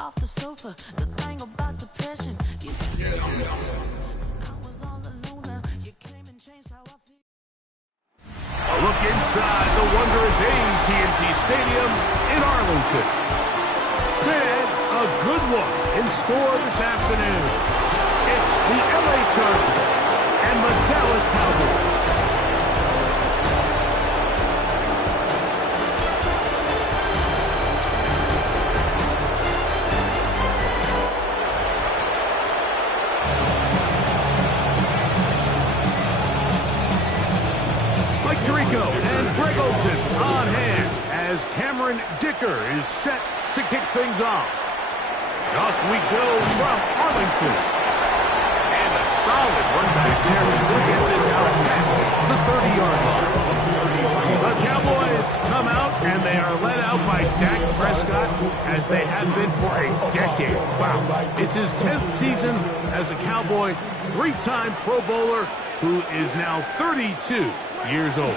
off the sofa. The thing about depression, you I was all alone. You came and changed how I feel. A look inside the wondrous ANTMAN757 Stadium in Arlington. Then, a good one in store this afternoon. It's the LA Chargers and the Dallas Cowboys. And Greg Olsen on hand as Cameron Dicker is set to kick things off. Off we go from Arlington. And a solid run back there to get this out past the 30-yard line. The Cowboys come out and they are led out by Dak Prescott as they have been for a decade. Wow. It's his 10th season as a Cowboy, three-time Pro Bowler who is now 32 years old.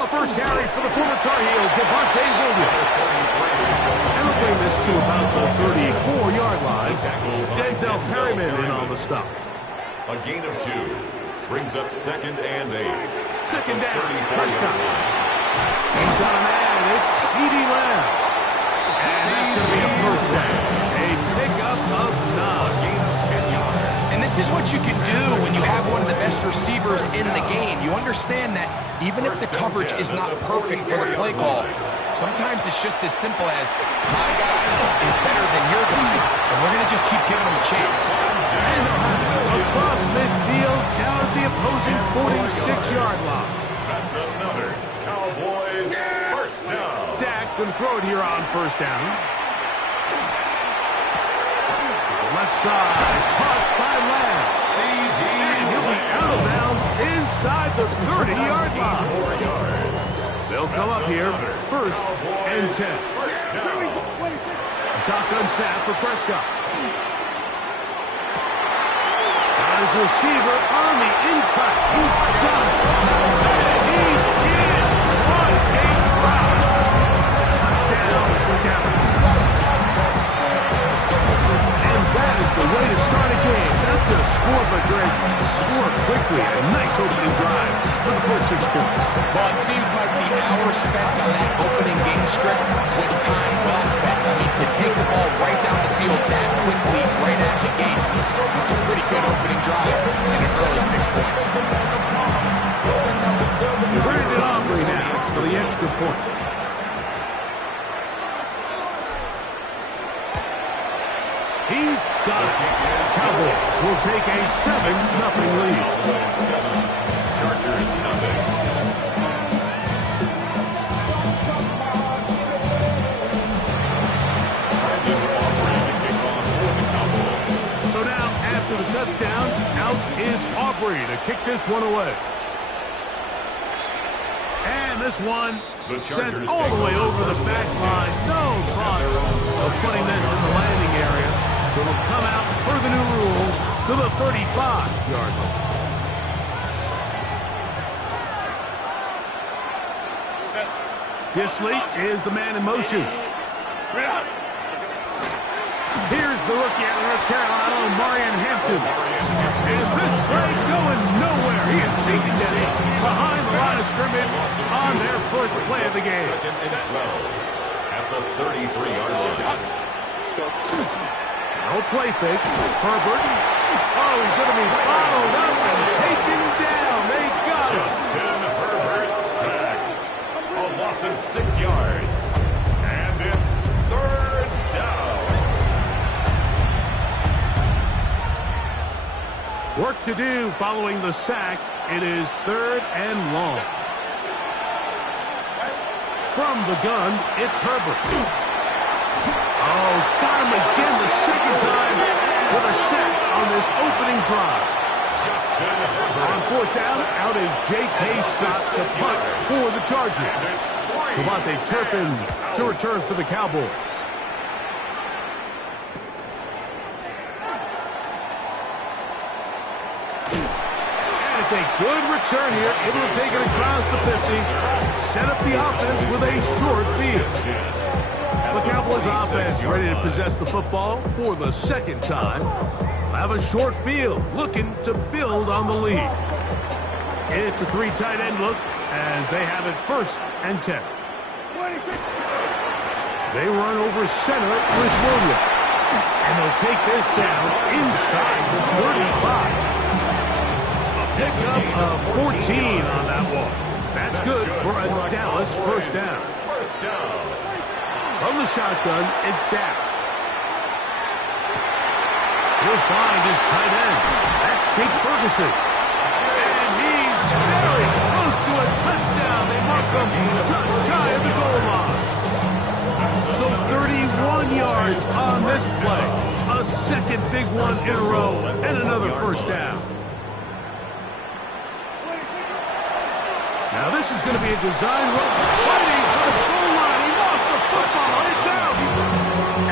A first carry for the former Tar Heel, Devontae Williams. And we'll bring this to about the 34-yard line. Denzel Perryman in on the stop. A gain of 2 brings up 2nd and 8. Second down, Prescott. He's got a man, it's C.D. Lamb. And that's going to be a first down. A pickup of 9. Gain of 10 yards. And this is what you can do when you have one of the best receivers in the game. You understand that even if the coverage is not perfect for the play call, sometimes it's just as simple as my guy is better than your guy, and we're going to just keep giving him a chance. And across midfield, down at the opposing 46-yard line. That's another Cowboys first down. Dak going to throw it here on first down. Left side, caught by Lamb. C.D. And he'll be out of bounds inside the 30-yard line. They'll come up here, first and 10. Shotgun snap for Prescott. Got his receiver on the in-cut. He's done it. He's in. What a drop. Touchdown, Dallas. That is the way to start a game. Not just score, but Greg, score quickly. A nice opening drive for the first 6 points. Well, it seems like the hour spent on that opening game script was time well spent. I mean, to take the ball right down the field that quickly, right at the gates, it's a pretty good opening drive and an early 6 points. Brandon Aubrey now for the extra point. He's got it. Cowboys will take a 7-0 lead. 7. Chargers nothing. So now, after the touchdown, out is Aubrey to kick this one away. And this one sent all the way over the back line. No thought of putting this in the landing area. So it'll come out per the new rule to the 35-yard line. Disley is the man in motion. Here's the rookie out of North Carolina, Marion Hampton. And this play going nowhere. He is taken down behind the line of scrimmage on their first play of the game. 2nd and 12 at the 33-yard line. No play fake. Herbert. Oh, he's going to be followed up and taken down. They got him. Justin Herbert sacked. A loss of 6 yards. And it's 3rd down. Work to do following the sack. It is 3rd and long. From the gun, it's Herbert. Oh, got him again the second time with a sack on this opening drive. On 4th down, out is J.K. Scott to punt for the Chargers. Devontae Turpin to return for the Cowboys. And it's a good return here, able to take it across the 50. Set up the offense with a short field. The Cowboys offense ready to possess the football for the second time. Have a short field, looking to build on the lead. It's a three tight end look as they have it 1st and 10. They run over center with Williams. And they'll take this down inside the 35. A pickup of 14 on that one. That's good for a Dallas 1st down. From the shotgun, it's Dak. He'll find his tight end. That's Jake Ferguson. And he's very close to a touchdown. They mark him just shy of the goal line. So 31 yards on this play. A second big one in a row. And another 1st down. Now this is going to be a design run. Fighting for the goal line. He lost the football. It's out.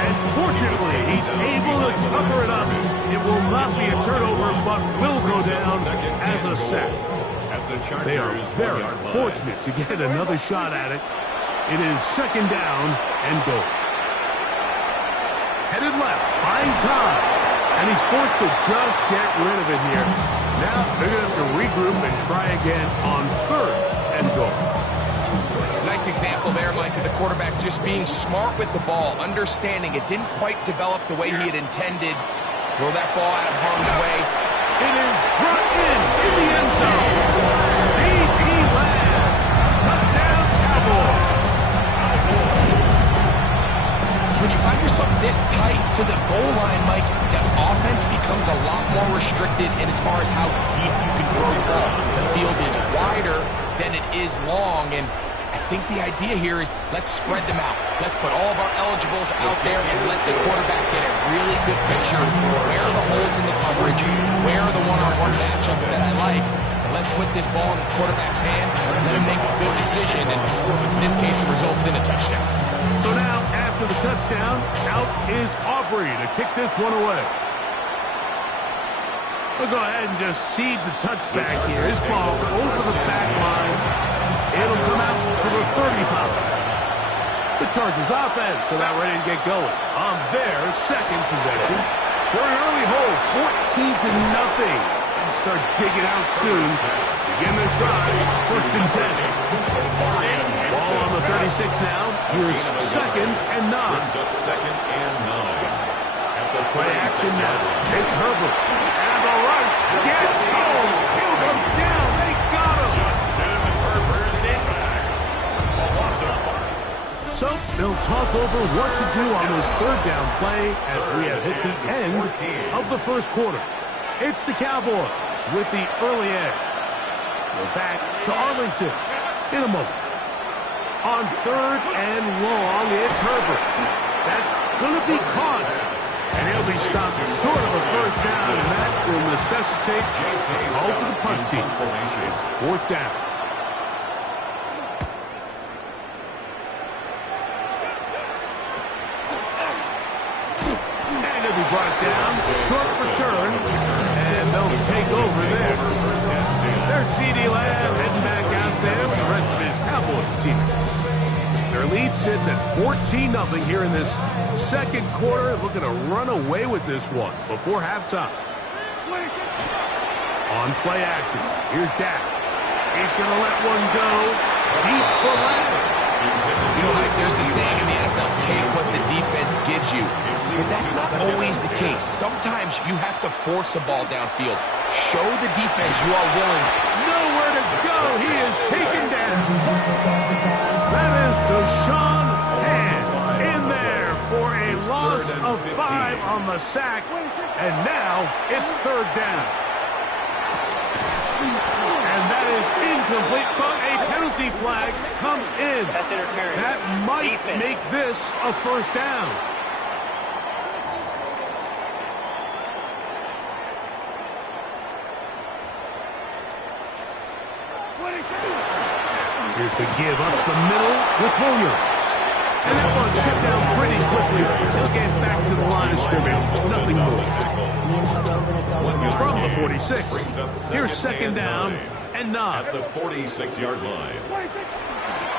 And fortunately, he's able to cover it up. It will not be a turnover, but will go down as a sack. They are very fortunate to get another shot at it. It is 2nd down and goal. Headed left, buying time. And he's forced to just get rid of it here. Now they're going to have to regroup and try again on 3rd and goal. Nice example there, Mike, of the quarterback just being smart with the ball, understanding it didn't quite develop the way he had intended. Throw that ball out of harm's way. It is brought in the end zone. C.D. Lamb. Touchdown, Cowboys. So when you find yourself this tight to the goal line, Mike, the offense becomes a lot more restricted in as far as how deep you can throw the ball. The field is wider than it is long, and I think the idea here is let's spread them out. Let's put all of our eligibles out there and let the quarterback get a really good picture of where are the holes in the coverage, where are the one-on-one matchups that I like, and let's put this ball in the quarterback's hand, let him make a good decision, and in this case it results in a touchdown. So now, after the touchdown, out is Aubrey to kick this one away. We'll go ahead and just seed the touchback here. His ball over the back line. It'll come out to the 35. The Chargers offense about ready to get going on their 2nd possession. For an early hole, 14-0. Start digging out soon. Begin this drive, 1st and 10. Ball on the 36 now. Here's 2nd and 9. Play action now. It's Herbert. And the rush gets home. He'll go down. They got him. Justin Herbert sacked. So they'll talk over what to do on this 3rd down play as we have hit the end of the 1st quarter. It's the Cowboys with the early edge. We're back to Arlington in a moment. On 3rd and long, it's Herbert. That's going to be caught. And he'll be stopped short of a 1st down, and that will necessitate a call to the punt team. It's 4th down. And he'll be brought down, short return, and they'll take over there. There's C.D. Lamb heading back out there with the rest of his Cowboys teammates. Their lead sits at 14-0 here in this 2nd quarter. Looking to run away with this one before halftime. On play action, here's Dak. He's going to let one go deep for last. You know, Mike, there's the saying in the NFL, take what the defense gives you. But that's not always the case. Sometimes you have to force a ball downfield. Show the defense you are willing. Nowhere to go. He is taken down. That is Deshaun Hand in there for a loss of 5 on the sack. And now it's 3rd down. And that is incomplete, but a penalty flag comes in. That might make this a 1st down. Here's the give us the middle with Williams. And that one shut down pretty quickly. He'll get back to the line of scrimmage. Nothing more. From the 46. Here's 2nd down and 9. At the 46-yard line.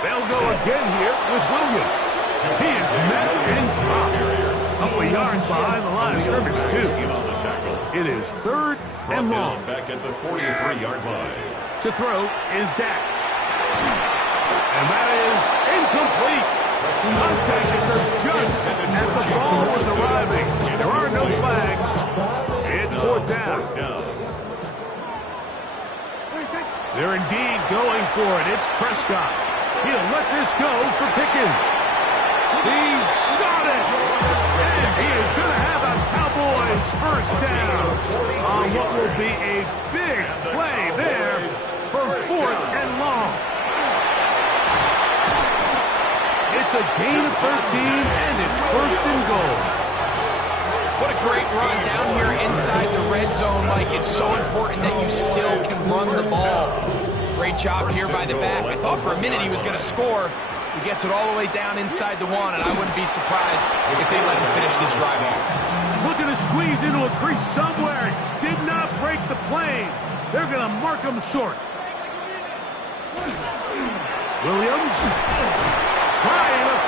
They'll go again here with Williams. He is met and dropped. A couple of yards behind the line of scrimmage, too. It is 3rd and long. Back at the 43-yard line. To throw is Dak. And that is incomplete. Contact occurred just as the ball was arriving. There are no flags. It's 4th down. They're indeed going for it. It's Prescott. He'll let this go for Pickens. He's got it. And he is going to have a Cowboys first down on what will be a big play there for 4th and long. It's a gain of 13, and it's 1st and goal. What a great run down here inside the red zone, Mike. It's so important that you still can run the ball. Great job here by the back. I thought for a minute he was going to score. He gets it all the way down inside the 1, and I wouldn't be surprised if they let him finish this drive off. Looking to squeeze into a crease somewhere. Did not break the plane. They're going to mark him short. Williams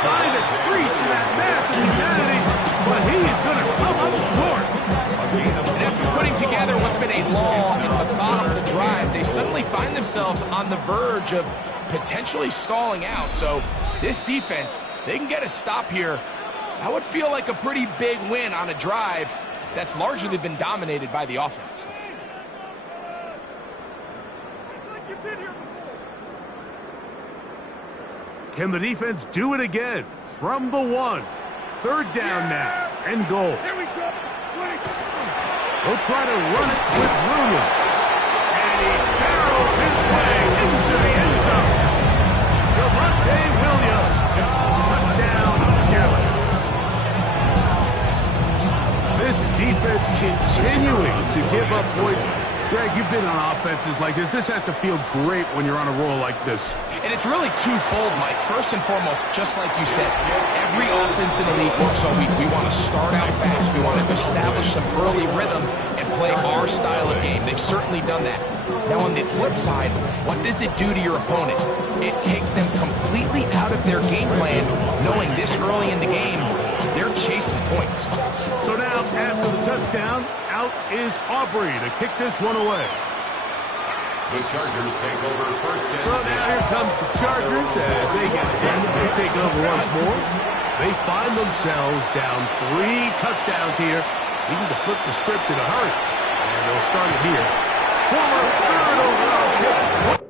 trying to crease in that massive humanity, but he is going to come up short. And after putting together what's been a long and methodical drive, they suddenly find themselves on the verge of potentially stalling out. So this defense, they can get a stop here. That would feel like a pretty big win on a drive that's largely been dominated by the offense. Can the defense do it again from the 1? 3rd down now and goal. Here we go. They'll try to run it with Williams. And he barrels his way into the end zone. Javonte Williams. Touchdown, Dallas. This defense continuing to give up points. Greg, you've been on offenses like this. This has to feel great when you're on a roll like this. And it's really twofold, Mike. First and foremost, just like you said, every offense in the league works all week. We want to start out fast. We want to establish some early rhythm and play our style of game. They've certainly done that. Now, on the flip side, what does it do to your opponent? It takes them completely out of their game plan, knowing this early in the game, they're chasing points. So now, after the touchdown, out is Aubrey to kick this one away. The Chargers take over first and So now here comes the Chargers as they get set to take over once more. They find themselves down 3 touchdowns here. Needing to flip the script in a hurry. And they'll start it here. Former 3rd overall pick.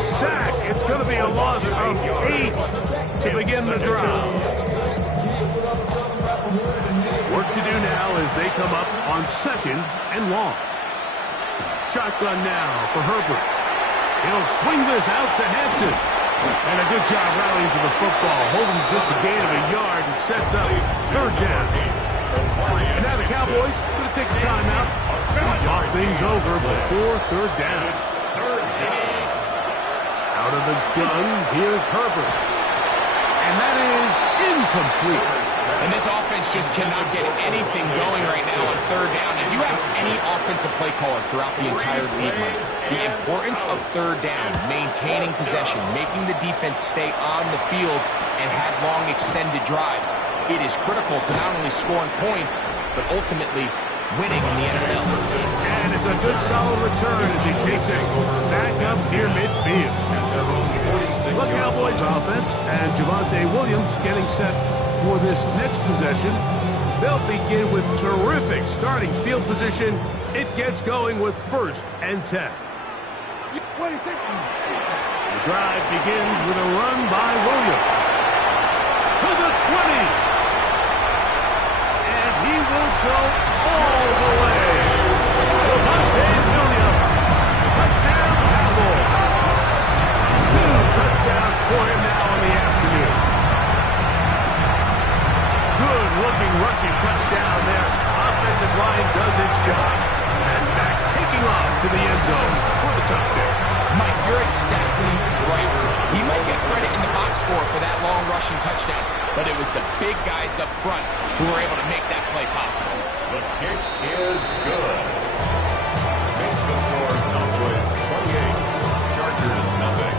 a sack. It's going to be a loss of 8 to begin the drive. Work to do now as they come up on 2nd and long. Shotgun now for Herbert. He'll swing this out to Hampton. And a good job rallying to the football, holding just a gain of a yard and sets up third down. And now the Cowboys going to take a timeout. Talk things over before third down. Out of the gun, here's Herbert. And that is incomplete. And this offense just cannot get anything going right now on third down. If you ask any offensive play caller throughout the entire league, Mike, the importance of third down, maintaining possession, making the defense stay on the field and have long extended drives, it is critical to not only scoring points, but ultimately winning in the NFL. And it's a good solid return as he takes it back up near midfield. The Cowboys offense and Javonte Williams getting set for this next possession. They'll begin with terrific starting field position. It gets going with 1st and 10. The drive begins with a run by Williams. To the 20. And he will go all the way. Javonte Williams. Touchdown Cowboys. 2 touchdowns for him now in the afternoon. Good-looking rushing touchdown there. Offensive line does its job. And back taking off to the end zone for the touchdown. Mike, you're exactly right. He might get credit in the box score for that long rushing touchdown, but it was the big guys up front who were able to make that play possible. The kick is good. Makes the score Cowboys 28, Chargers nothing.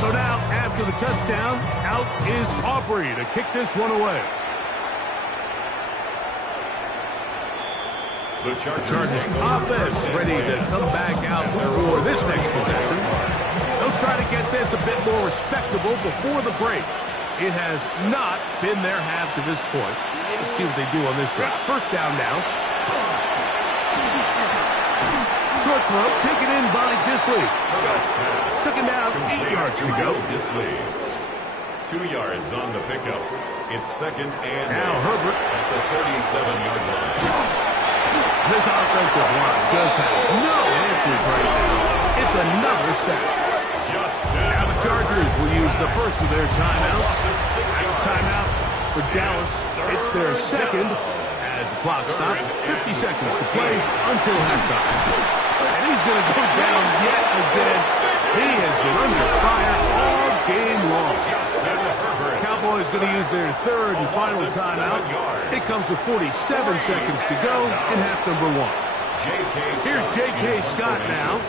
So now, after the touchdown, out is Aubrey to kick this one away. The Chargers offense ready to come back out for this next possession. They'll try to get this a bit more respectable before the break. It has not been their half to this point. Let's see what they do on this drive. First down now. Short throw, taken in by Disley. Second down, 8 yards to go. Disley. 2 yards on the pickup. It's second and now Herbert at the 37-yard line. This offensive line just has no answers right now. It's another sack. Now the Chargers will use the first of their timeouts. That's a timeout for Dallas. It's their second as the clock stops. 50 seconds to play until halftime. And he's going to go down yet again. He has been under fire all game long. Cowboys going to use their third and final timeout. It comes with 47 seconds to go in half number 1. Here's J.K. Scott now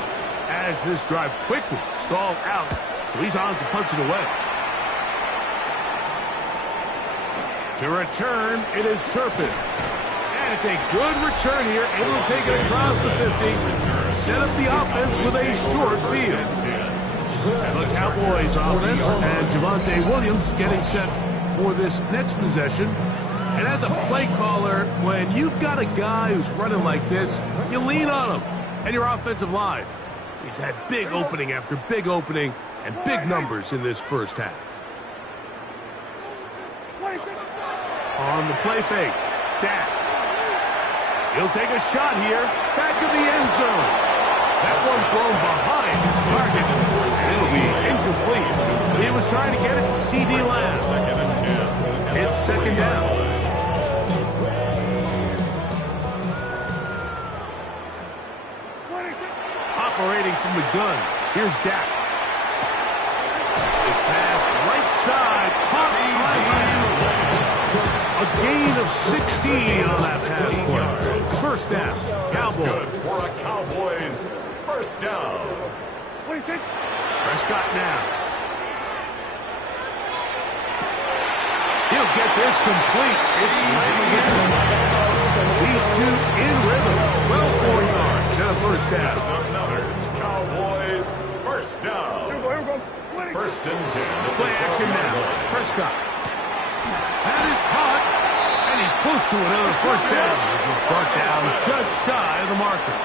as this drive quickly stalled out. So he's on to punch it away. To return, it is Turpin. And it's a good return here, able to take it across the 50. Set up the offense with a short field. The Cowboys offense and Javonte Williams getting set for this next possession. And as a play caller, when you've got a guy who's running like this, you lean on him and your offensive line. He's had big opening after big opening and big numbers in this first half. On the play fake, Dak. He'll take a shot here, back of the end zone. That one thrown behind his target. It'll be incomplete. He was trying to get it to C.D. Lamb. Second and 10. It's second down. Operating from the gun, here's Dak. This pass right side, caught by him. A gain of 16 on that pass play. First down, Cowboys. Good for a Cowboys first down. Prescott now. He'll get this complete. It's Lamb again. These two in rhythm. 12 yards and a first down. Another Cowboys first down. First and 10. Play action now. Prescott. That is caught. And he's close to another first down. This is brought down just shy of the marker.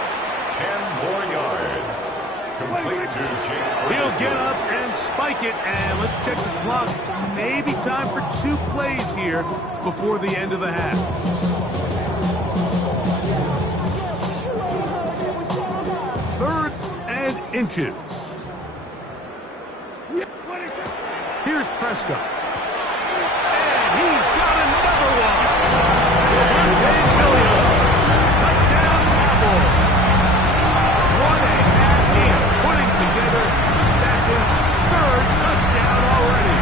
10 more yards. complete to Jake. He'll get up and spike it, and let's check the clock. Maybe time for 2 plays here before the end of the half. Third and inches. Here's Prescott. And he's got another one. Touchdown, Cowboys. 1.5 in, putting together. That's his 3rd touchdown already.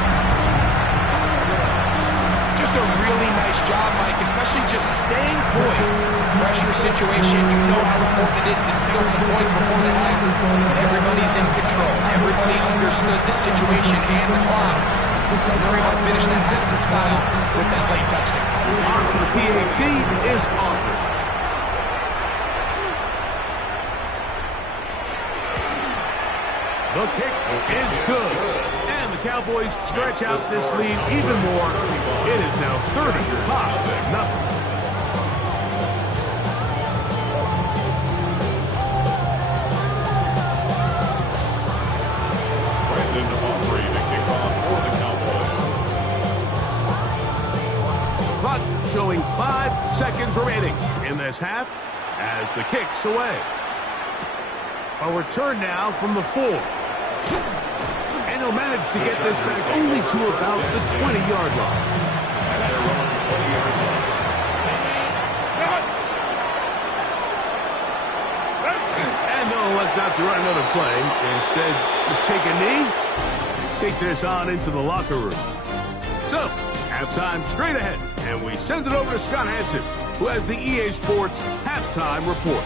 Just a really nice job, Mike, especially just staying poised. Pressure situation, you know how important it is to steal some points before the half. But everybody's in control. Everybody understood the situation and the clock. And they're able to finish that half in style with that late touchdown. On for the PAT is offered. The kick is good. And the Cowboys stretch out this lead even more. It is now 35-0. Clock showing 5 seconds remaining in this half as the kick's away. A return now from the 4. And he'll manage to get this back only to about the 20-yard line. And they'll elect not to run another play. Instead, just take a knee, take this on into the locker room. So, halftime straight ahead, and we send it over to Scott Hanson, who has the EA Sports halftime report.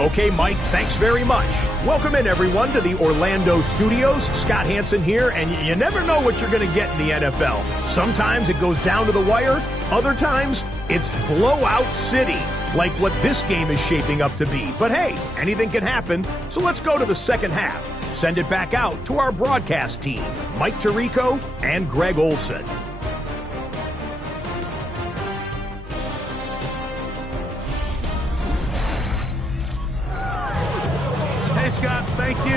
Okay, Mike, thanks very much. Welcome in, everyone, to the Orlando studios. Scott Hanson here, and you never know what you're going to get in the NFL. Sometimes it goes down to the wire. Other times, it's blowout city, like what this game is shaping up to be. But hey, anything can happen, so let's go to the second half. Send it back out to our broadcast team, Mike Tirico and Greg Olson. Hey, Scott, thank you.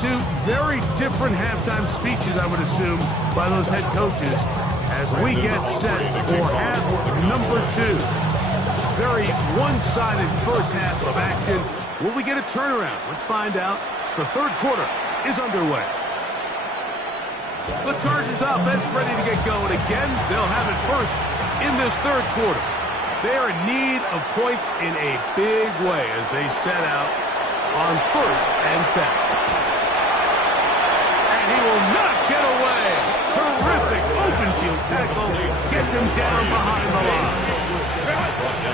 2 very different halftime speeches, I would assume, by those head coaches as we get set for half number 2. Very one-sided first half of action. Will we get a turnaround? Let's find out. The third quarter is underway. The Chargers offense ready to get going again. They'll have it first in this third quarter. They are in need of points in a big way as they set out on 1st and 10. And he will not get away. Terrific open field tackle. Gets him down behind the line.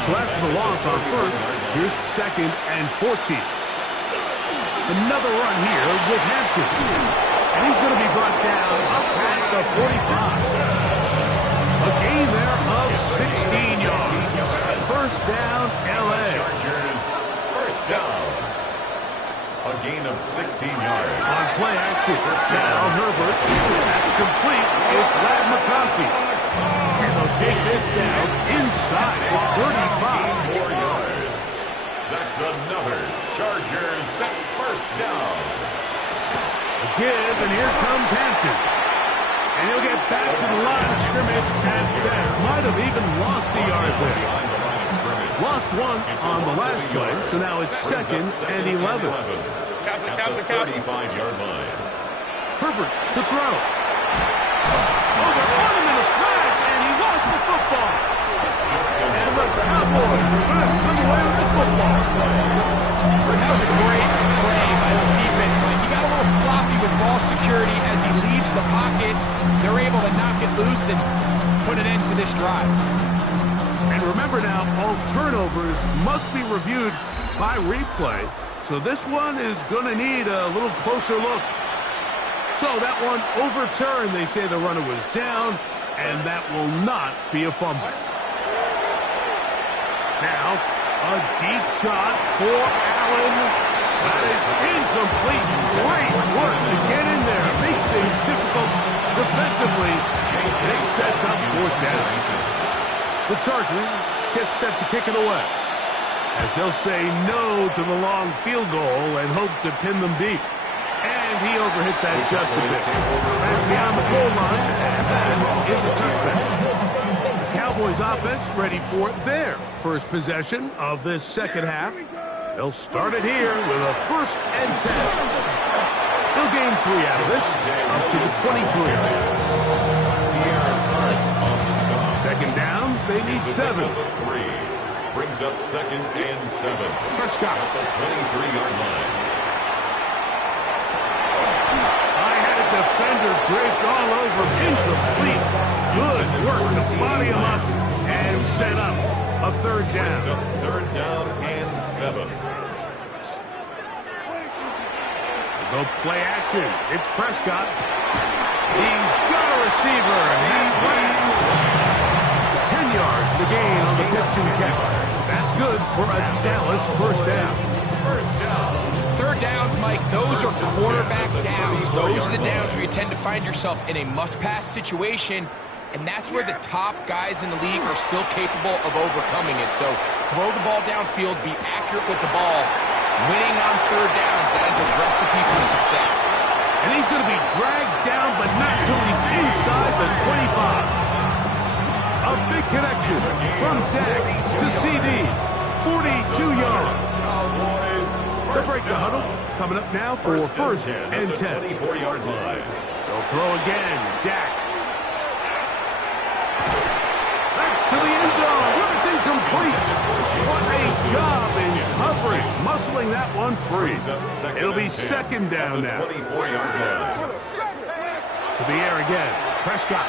So after the loss on 1st, here's 2nd and 14. Another run here with Hampton. And he's going to be brought down up past the 45. A gain there of 16 yards. First down, L.A. Chargers, first down. A gain of 16 yards. On play action, first down, Herbert. That's complete. It's Ladd McConkey. And they'll take this down inside the 35. 15 more yards. That's another Chargers first down. A give, and here comes Hampton. And he'll get back to the line of scrimmage at best. Might have even lost a yard there. Lost 1 on the last play, so now it's 2nd and 11. At the 35-yard line. Herbert to throw. Over on him in a flash, and he lost the football. And the Cowboys are going to come away with the football. That was a great play by the defense, Mike. He got a little sloppy with ball security as he leaves the pocket. They're able to knock it loose and put an end to this drive. And remember now, all turnovers must be reviewed by replay. So this one is going to need a little closer look. So that one overturned. They say the runner was down, and that will not be a fumble. Now, a deep shot for Allen. That is incomplete. Great work to get in there. Make things difficult defensively. It sets up 4th down. The Chargers get set to kick it away. as they'll say no to the long field goal and hope to pin them deep. And he overhit that just a bit. That's beyond the goal line, and that is a touchback. Cowboys offense ready for their first possession of this second half. They'll start it here with a 1st and 10. They'll gain 3 out of this, up to the 23. Second down, they need 7. Brings up 2nd and 7. Prescott at the 23-yard line. I had a defender draped all over, incomplete. Good work to body him up and set up a 3rd down. Brings up 3rd down and 7. Go play action. It's Prescott. He's got a receiver. He's running 10 yards the gain on the pitch and catch. That's good for a Dallas 1st down. 3rd downs, Mike, those are quarterback downs. Those are the downs where you tend to find yourself in a must-pass situation, and that's where the top guys in the league are still capable of overcoming it. So throw the ball downfield, be accurate with the ball. Winning on 3rd downs, that is a recipe for success. And he's going to be dragged down, but not till he's inside the 25. A big connection from Dak to CDs. 42 yards. They'll break the huddle. Coming up now for 1st and 10. 24-yard line. They'll throw again. Dak. That's to the end zone. It's incomplete. What a job in coverage. Muscling that one free. It'll be 2nd down now. 24-yard line. To the air again. Prescott.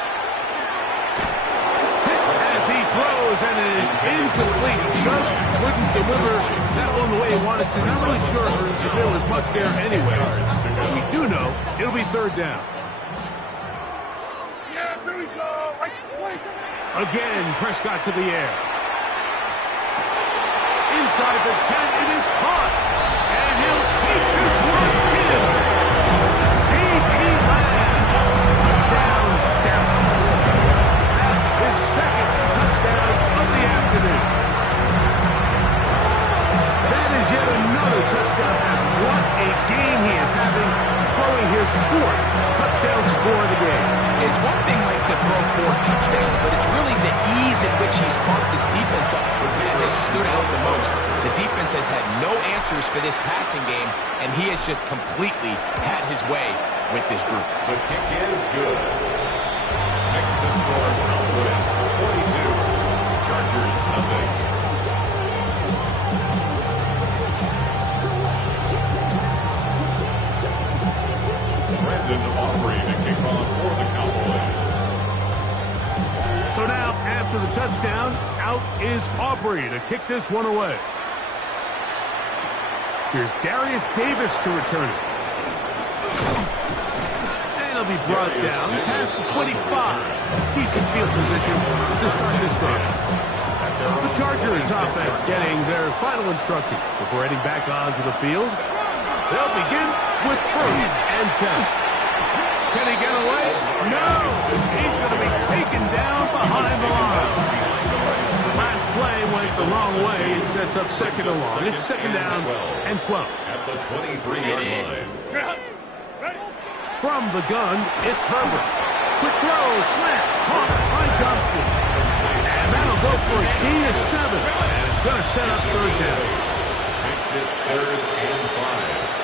As he throws, and it is incomplete. Just couldn't deliver that one the way he wanted to. Not really sure if there was much there anyway. We do know it'll be 3rd down. Again, Prescott to the air. Inside the 10, it is caught. And he'll take this one in. C.D. Lamb. Touchdown, Dallas. His 2nd touchdown of the afternoon. That is yet another touchdown pass. What a game he is having, throwing his 4th touchdown score of the game. It's one thing, Mike, to throw 4 touchdowns, but it's really the ease in which he's carved this defense up that has stood out the most. The defense has had no answers for this passing game, and he has just completely had his way with this group. The kick is good. Makes the score Cowboys 42. Chargers nothing. Brandon Aubrey to kick off for the Cowboys. So now, after the touchdown, out is Aubrey to kick this one away. Here's Darius Davis to return it. And he'll be brought down past the 25. Decent field position to start this drive. The Chargers offense getting their final instructions before heading back onto the field. They'll begin with 1st and 10. Can he get away? No! He's going to be taken down behind the line. Last play went the wrong way. It sets up 2nd and long. It's 2nd down and 12. At the 23-yard line. From the gun, it's Herbert. Quick throw, slant, caught by Johnston. And that'll go for a gain of 7. And it's going to set up 3rd down. Makes it 3rd and 5.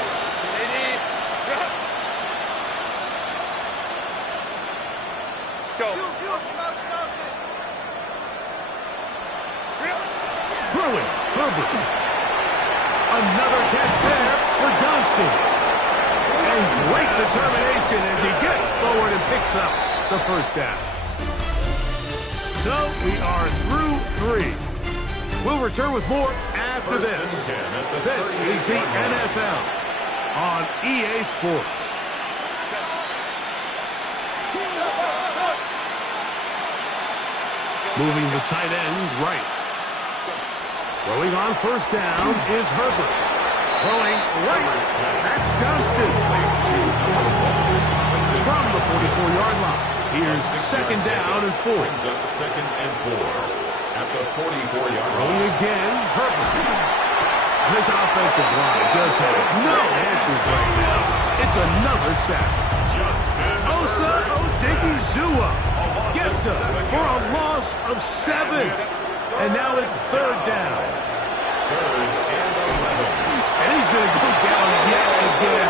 Throwing, Herbert. Another catch there for Johnston. And great determination as he gets forward and picks up the 1st down. So we are through 3. We'll return with more after this. This is the NFL on EA Sports. Moving the tight end right. Throwing on 1st down is Herbert. Throwing right. That's Johnston. From the 44-yard line. Here's 2nd down and 4. Brings up 2nd and 4. at the 44-yard Rolling line. again, Herbert. This offensive line just has no answers right now. It's another sack. Justin Osa Odigizua gets up for a loss of 7. And now it's 3rd down. 3rd and 11. And he's going to go down yet again.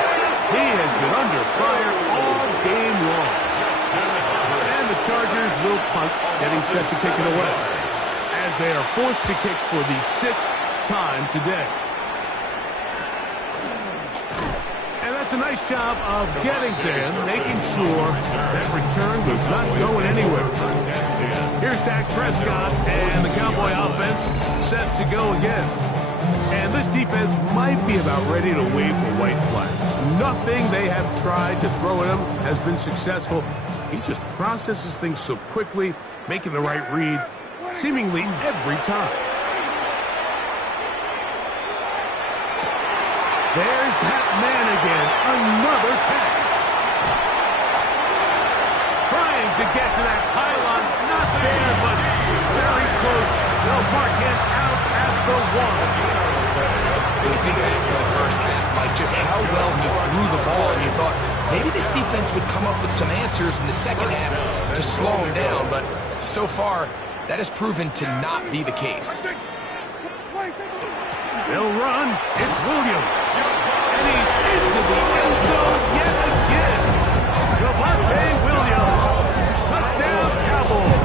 He has been under fire all game long. And the Chargers will punt, getting set to kick it away, as they are forced to kick for the 6th time today. And that's a nice job of getting to him, making sure that return was not going anywhere. Here's Dak Prescott and the Cowboy offense set to go again. And this defense might be about ready to wave the white flag. Nothing they have tried to throw at him has been successful. He just processes things so quickly, making the right read seemingly every time. There's that man again. Another catch. Trying to get to that pylon. Not there, but very close. They'll mark him out at the 1. When you think back to the first half, like just how well he threw the ball, and you thought maybe this defense would come up with some answers in the second half to slow him down, but so far, that has proven to not be the case. They'll run. It's Williams. And he's into the end zone yet again. Javonte Williams. Touchdown, Cowboys.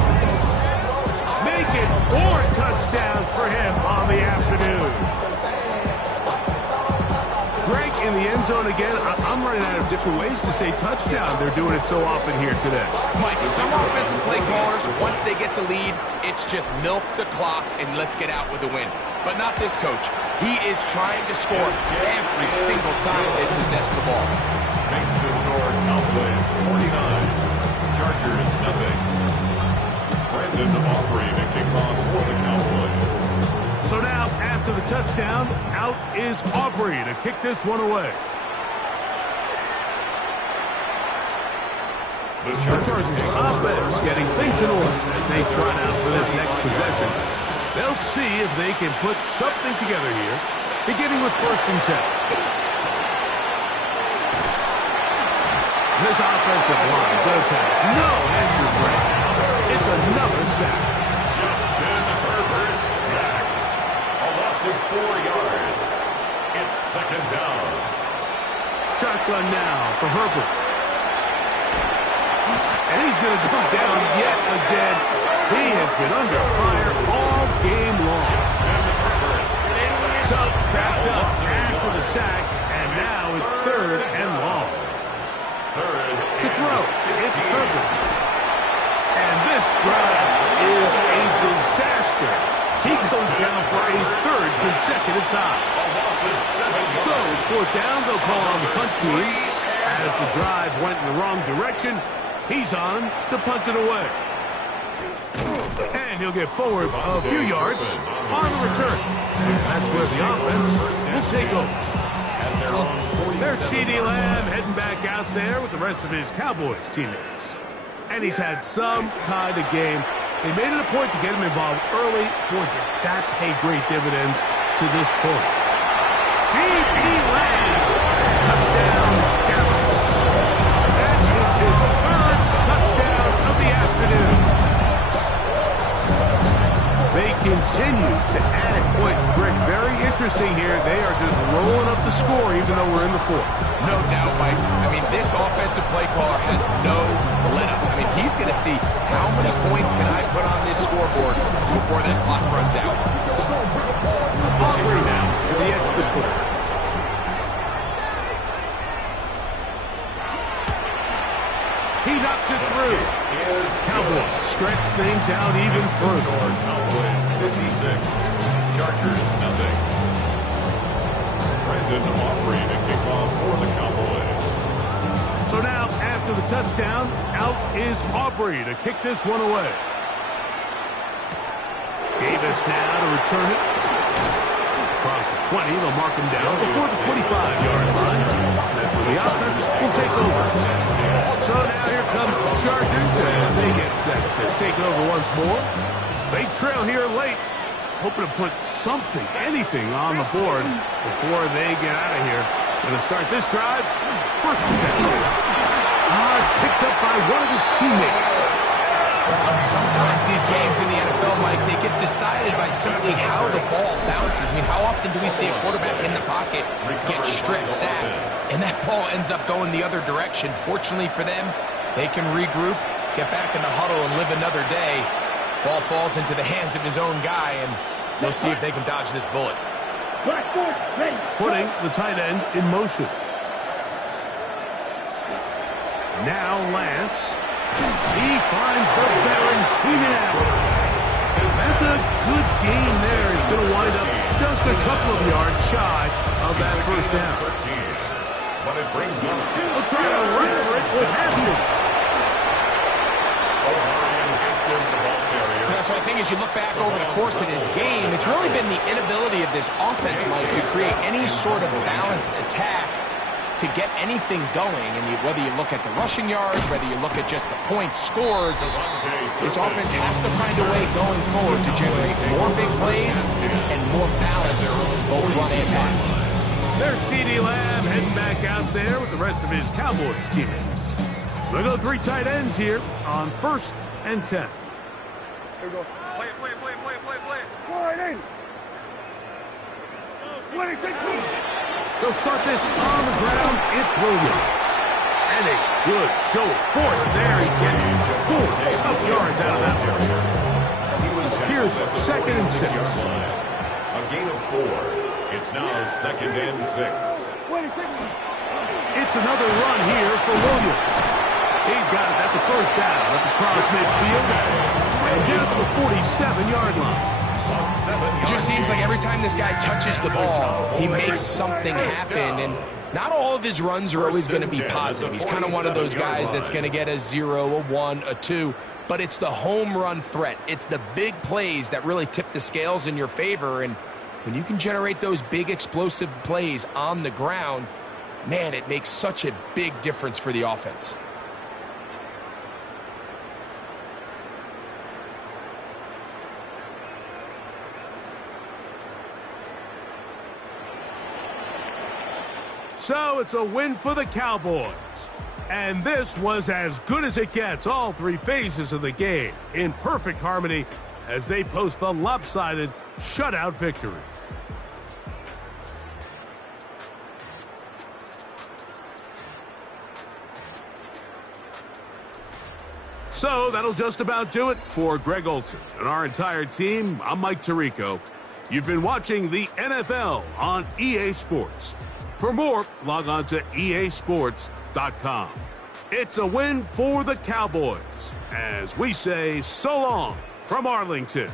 Make it 4 touchdowns for him on the afternoon. Greg in the end zone again. I'm running out of different ways to say touchdown. They're doing it so often here today. Mike, some offensive play callers, once they get the lead, it's just milk the clock and let's get out with a win. But not this coach. He is trying to score every single time they possess the ball. Makes the score Cowboys 49. Chargers nothing. Brandon Aubrey to kick off for the Cowboys. So now, after the touchdown, out is Aubrey to kick this one away. The Chargers offense getting things in order as they trot out for this next possession. They'll see if they can put something together here, beginning with 1st and 10. This offensive line does have no answers right now. It's another sack. Justin Herbert sacked. A loss of 4 yards. It's 2nd down. Shotgun now for Herbert. And he's going to go down yet again. He has been under fire all game long. So backed up after the sack, and now it's 3rd and long. To throw, it's Herbert. And this drive is a disaster. He goes down for a 3rd consecutive time. So it's 4th down. They'll call on the punt team. As the drive went in the wrong direction, he's on to punt it away. And he'll get forward a few yards on the return. That's where the offense will take over. There's CeeDee Lamb heading back out there with the rest of his Cowboys teammates. And he's had some kind of game. They made it a point to get him involved early. Boy, did that pay great dividends to this point. CeeDee Lamb. Touchdown, Dallas. That is his 3rd touchdown of the afternoon. They continue to add points. Greg, very interesting here. They are just rolling up the score even though we're in the 4th. No doubt, Mike. I mean, this offensive play caller has no let-up. I mean, he's going to see how many points can I put on this scoreboard before that clock runs out. Aubrey now for the extra point. He knocks it through. Cowboys stretch things out even further. Cowboys 56. Chargers nothing. Brandon Aubrey to kick off for the Cowboys. So now, after the touchdown, out is Aubrey to kick this one away. Davis now to return it. Across the 20, they'll mark him down before the 25-yard line. That's where the offense will take over. So now here comes the Chargers as they get set to take over once more. They trail here late, hoping to put something, anything on the board before they get out of here. Going to start this drive, first and 10. It's picked up by one of his teammates. Sometimes these games in the NFL, Mike, they get decided by simply how the ball bounces. I mean, how often do we see a quarterback in the pocket get strip sacked, and that ball ends up going the other direction? Fortunately for them, they can regroup, get back in the huddle, and live another day. Ball falls into the hands of his own guy, and they'll see if they can dodge this bullet. Putting the tight end in motion. Now Lance. He finds the veteran Keenan Allen. That's a good gain there. It's going to wind up just a couple of yards shy of that first down. But it brings up. We'll try to run for it with Hampton. So I think as you look back over the course of this game, it's really been the inability of this offense, Mike, to create any sort of balanced attack to get anything going. And whether you look at the rushing yards, whether you look at just the points scored, this offense has to find a way going forward to generate more big plays and more balance, both run and pass. There's CeeDee Lamb heading back out there with the rest of his Cowboys teammates. They'll go three tight ends here on 1st and 10. Here we go. Play it. Warning! 20-15. They'll start this on the ground. It's Williams. And a good show of force there. He gets 4 tough yards out of that one. Here's 2nd and 6. A gain of 4. It's now 2nd and 6. It's another run here for Williams. He's got it. That's a first down at the cross midfield. And get it to the 47-yard line. It just seems like every time this guy touches the ball, he makes something happen. And not all of his runs are always going to be positive. He's kind of one of those guys that's going to get a 0, a 1, a 2. But it's the home run threat. It's the big plays that really tip the scales in your favor. And when you can generate those big explosive plays on the ground, man, it makes such a big difference for the offense. So it's a win for the Cowboys. And this was as good as it gets, all 3 phases of the game, in perfect harmony as they post the lopsided shutout victory. So that'll just about do it for Greg Olson and our entire team. I'm Mike Tirico. You've been watching the NFL on EA Sports. For more, log on to easports.com. It's a win for the Cowboys, as we say so long from Arlington.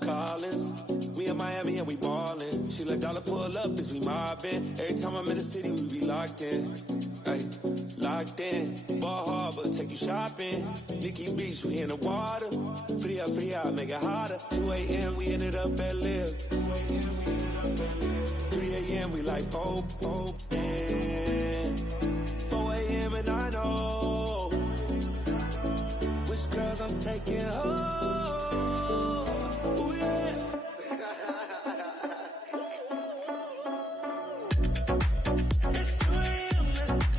Collins. We in Miami and we ballin'. She let dollar pull up as we mobbin'. Every time I'm in the city, we be locked in. Ay, locked in. Ball Harbor, take you shopping. Nikki Beach, we in the water. Free up, make it hotter. 2 a.m. we ended up at Live. 3 a.m. we like Pope. 4 a.m. and I know which girls I'm taking home.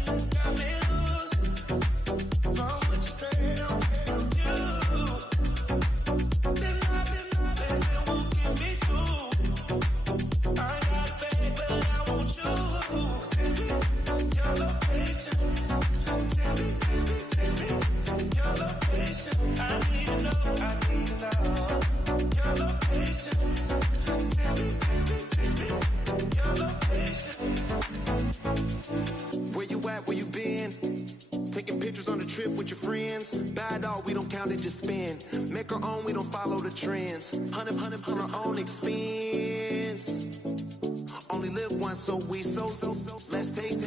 Let's got me loose. From what you say, don't care. let you spin. Make our own, we don't follow the trends. 100 on our own expense. Only live once, so let's take,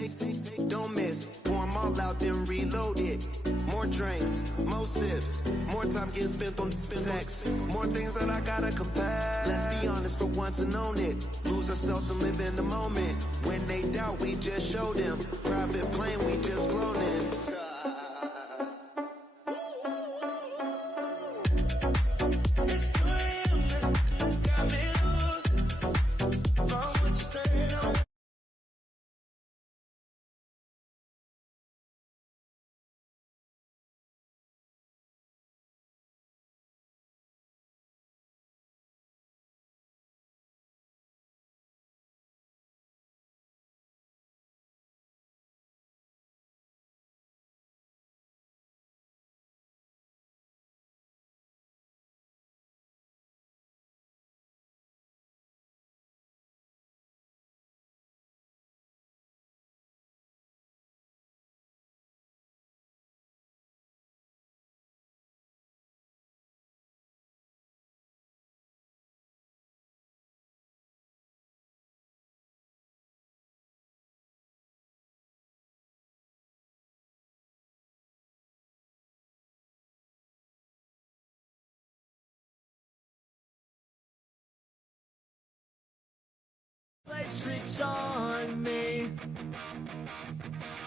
don't miss. Pour 'em all out, then reload it. More drinks, more sips, more time getting spent on text. More things that I gotta confess. Let's be honest for once and own it. Lose ourselves and live in the moment. When they doubt, we just show them. Private plane, we just flown in. Play tricks on me.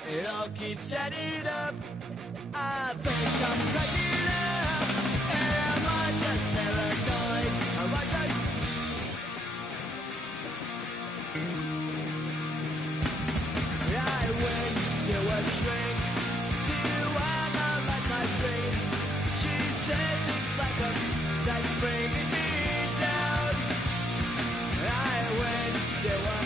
It all keeps adding up. I think I'm cracking up. Am I just paranoid? Am I just... I went to a shrink to analyze my dreams. She says it's like a that's bringing me down. I went to a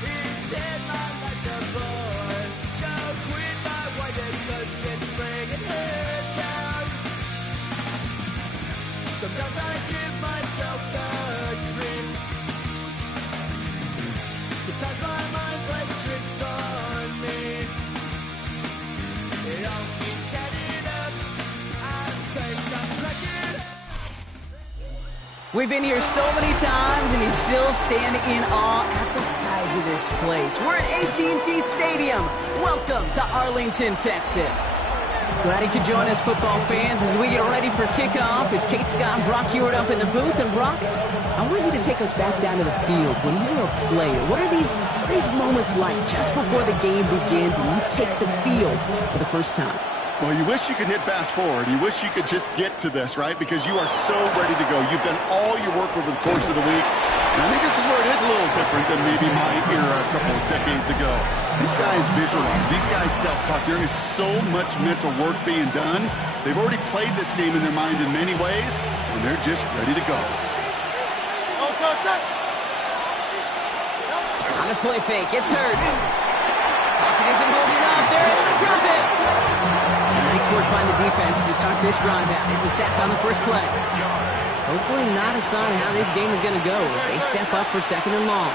he said my life's a bore. So quit my wife because it's bringing her down. Sometimes I give myself the creeps. Sometimes my mind plays tricks on me. It all keeps adding up. I think I'm cracking up. We've been here so many times, and you still stand in awe at the size of this place. We're at AT&T Stadium. Welcome to Arlington, Texas. Glad you could join us, football fans, as we get ready for kickoff. It's Kate Scott and Brock Hewitt up in the booth. And Brock, I want you to take us back down to the field. When you're a player, what are these moments like just before the game begins and you take the field for the first time? Well, you wish you could hit fast forward. You wish you could just get to this, right? Because you are so ready to go. You've done all your work over the course of the week. And I think this is where it is a little different than maybe my era a couple of decades ago. These guys visualize. These guys self-talk. There is so much mental work being done. They've already played this game in their mind in many ways, and they're just ready to go. On a play fake, it's Hurts. Pocket isn't holding up. They're able to drop it. Nice work by the defense to start this drive out. It's a sack on the first play. Hopefully not a sign of how this game is going to go as they step up for second and long.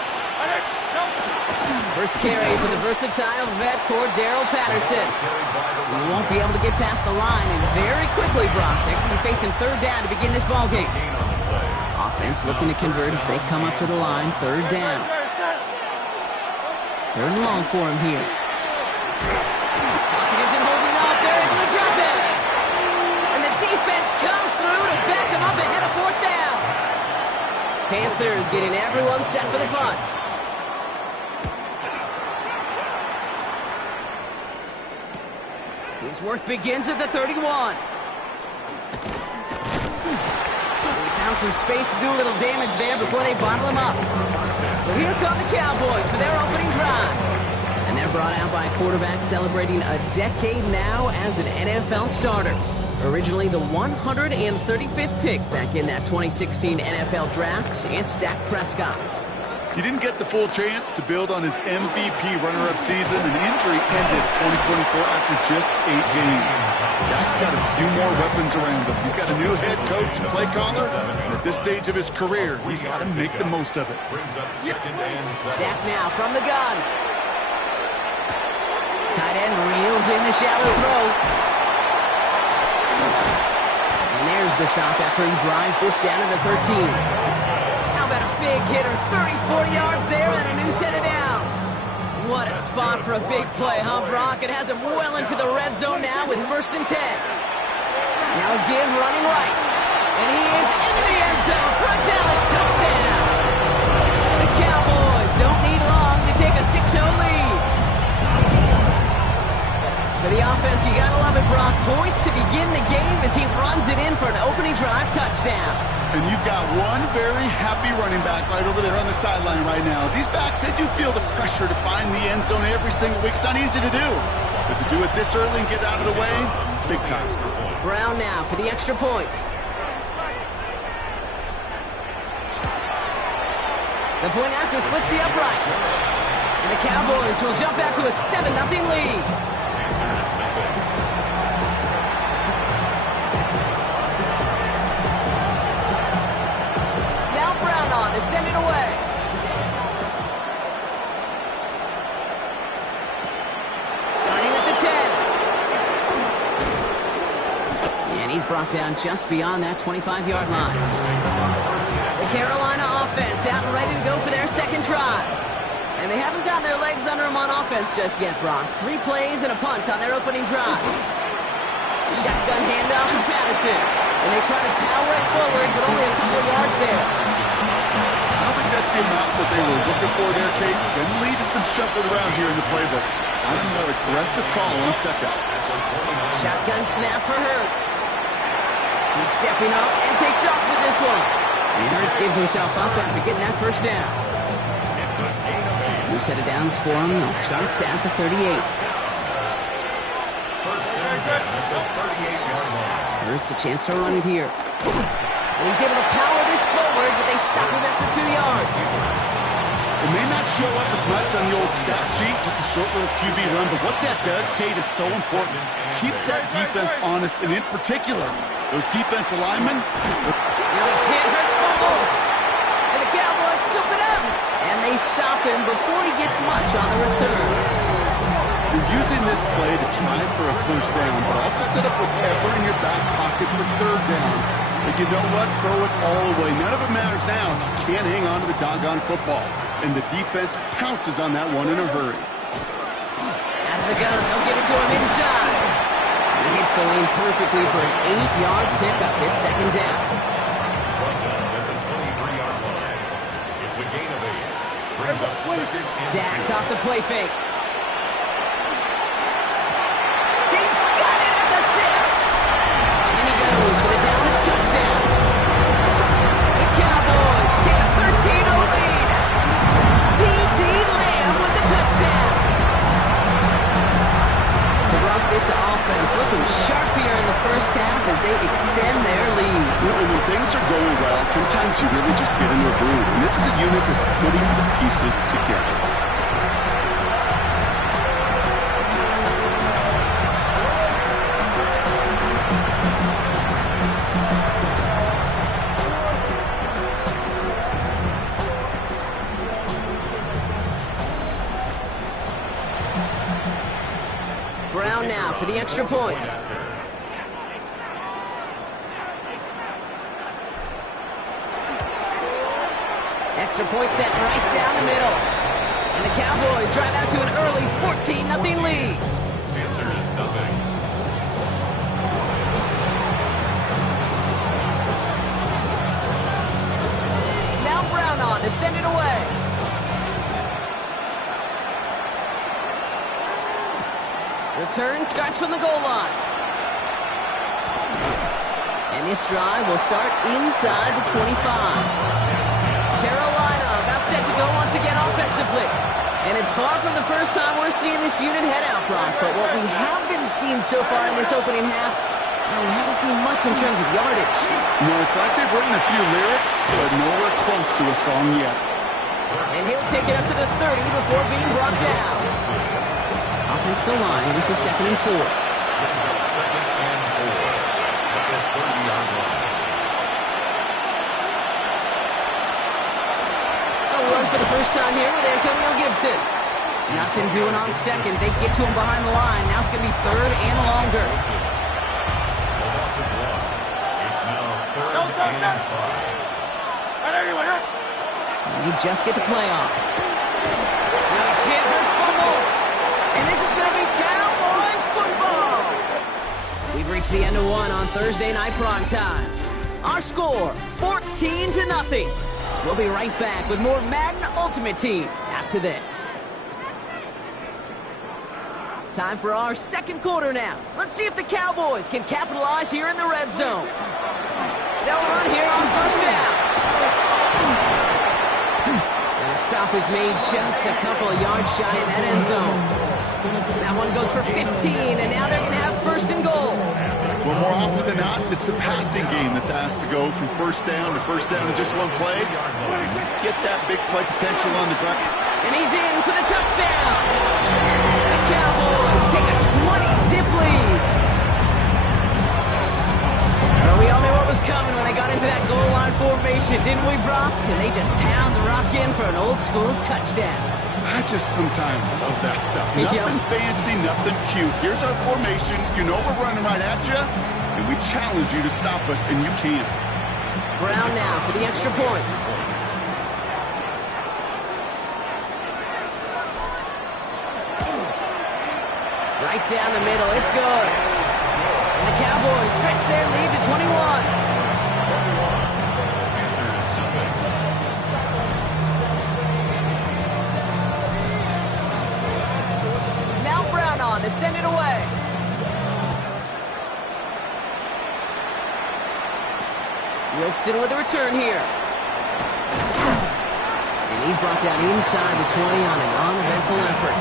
First carry for the versatile vet Cordero Patterson. He won't be able to get past the line, and very quickly, Brock, they're going to be facing third down to begin this ball game. Offense looking to convert as they come up to the line, third down. Third and long for him here. Drop it. And the defense comes through to back him up ahead of fourth down. Panthers getting everyone set for the punt. His work begins at the 31. He found some space to do a little damage there before they bottle him up. But here come the Cowboys for their opening drive. And they're brought out by a quarterback celebrating a decade now as an NFL starter. Originally the 135th pick back in that 2016 NFL Draft, it's Dak Prescott. He didn't get the full chance to build on his MVP runner-up season. An injury ended 2024 after just 8 games. Dak's got a few more weapons around him. He's got a new head coach and play caller. And at this stage of his career, he's got to make the most of it. Dak now from the gun. Tight end reels in the shallow throw. forces the stop after he drives this down to the 13. How about a big hitter, 30, 40 yards there, and a new set of downs. What a spot for a big play, huh, Brock? It has him well into the red zone now with 1st and 10. Now a give running right. And he is into the end zone for a Dallas touchdown. The Cowboys don't need long to take a 6-0 lead. For the offense, you gotta love it, Brock. Points to begin the game as he runs it in for an opening drive touchdown. And you've got one very happy running back right over there on the sideline right now. These backs, they do feel the pressure to find the end zone every single week. It's not easy to do. But to do it this early and get out of the way, big time. Brown now for the extra point. The point after splits the upright. And the Cowboys will jump out to a 7-0 lead. To send it away. Starting at the 10. And he's brought down just beyond that 25-yard line. The Carolina offense out and ready to go for their second drive. And they haven't gotten their legs under them on offense just yet, Brock. 3 plays and a punt on their opening drive. Shotgun handoff to Patterson. And they try to power it forward, but only a couple of yards there. I don't think that's the amount that they were looking for there, Kate. Going to lead to some shuffling around here in the playbook. I'm a more aggressive call on second. Shotgun snap for Hurts. He's stepping up and takes off with this one. And Hurts gives himself up after getting that first down. New set of downs for him. He'll start at the 38. Hurts a chance to run it here. And he's able to power this forward, but they stop him after 2 yards. It may not show up as much on the old stat sheet, just a short little QB run, but what that does, Kate, is so important. Keeps that defense honest, and in particular, those defensive linemen. Now he's hit, Hurts fumbles. And the Cowboys scoop it up. And they stop him before he gets much on the return. You're using this play to try for a first down, but also set up whatever in your back pocket for third down. But you know what? Throw it all away. None of it matters now if you can't hang on to the doggone football. And the defense pounces on that one in a hurry. Out of the gun, they'll give it to him inside. He hits the lane perfectly for an 8-yard pickup. It's second down. It's a gain of 8. Brings up second and Dak off the play fake. He's got it at the 6. And he goes for the Dallas touchdown. The Cowboys take a 13-0 lead. C.D. Lamb with the touchdown. To rock this offense looking sharpier in the first half as they extend their lead. When things are going well, sometimes you really just get into a groove. And this is a unit that's putting the pieces together. Brown now for the extra point. Extra point set right down the middle. And the Cowboys drive out to an early 14-0 lead. Panthers nothing. Now Brown on to send it away. Return starts from the goal line. And this drive will start inside the 25. Carolina about set to go once again offensively. And it's far from the first time we're seeing this unit head out, Brock. But what we haven't seen so far in this opening half, we haven't seen much in terms of yardage. No, it's like they've written a few lyrics, but nowhere close to a song yet. And he'll take it up to the 30 before being brought down. Offensive line, this is 2nd and 4. Brings up second and 4 at the 30-yard line. Run for the first time here with Antonio Gibson. Nothing doing on second. They get to him behind the line. Now it's going to be 3rd and longer. The loss of 1. It's now And you just get the play off. Now Stanford's fumbles. And this is going to be Cowboys football. We've reached the end of one on Thursday night prime time. Our score, 14-0. We'll be right back with more Madden Ultimate Team after this. Time for our second quarter now. Let's see if the Cowboys can capitalize here in the red zone. They'll run here on first down. And the stop is made just a couple of yards shy of that end zone. That one goes for 15, and now they're going to have first and goal. Well, more often than not, it's the passing game that's asked to go from first down in just one play. Get that big play potential on the ground. And he's in for the touchdown. The Cowboys take a 20-zip lead. Well, we all knew what was coming when they got into that goal line formation, didn't we, Brock? And they just pound the rock in for an old-school touchdown. I just sometimes love that stuff. Nothing fancy, nothing cute. Here's our formation. You know we're running right at you, and we challenge you to stop us, and you can't. Brown now for the extra point. Right down the middle, it's good. And the Cowboys stretch their lead to 21. To send it away. Wilson with the return here. And he's brought down inside the 20 on an uneventful effort.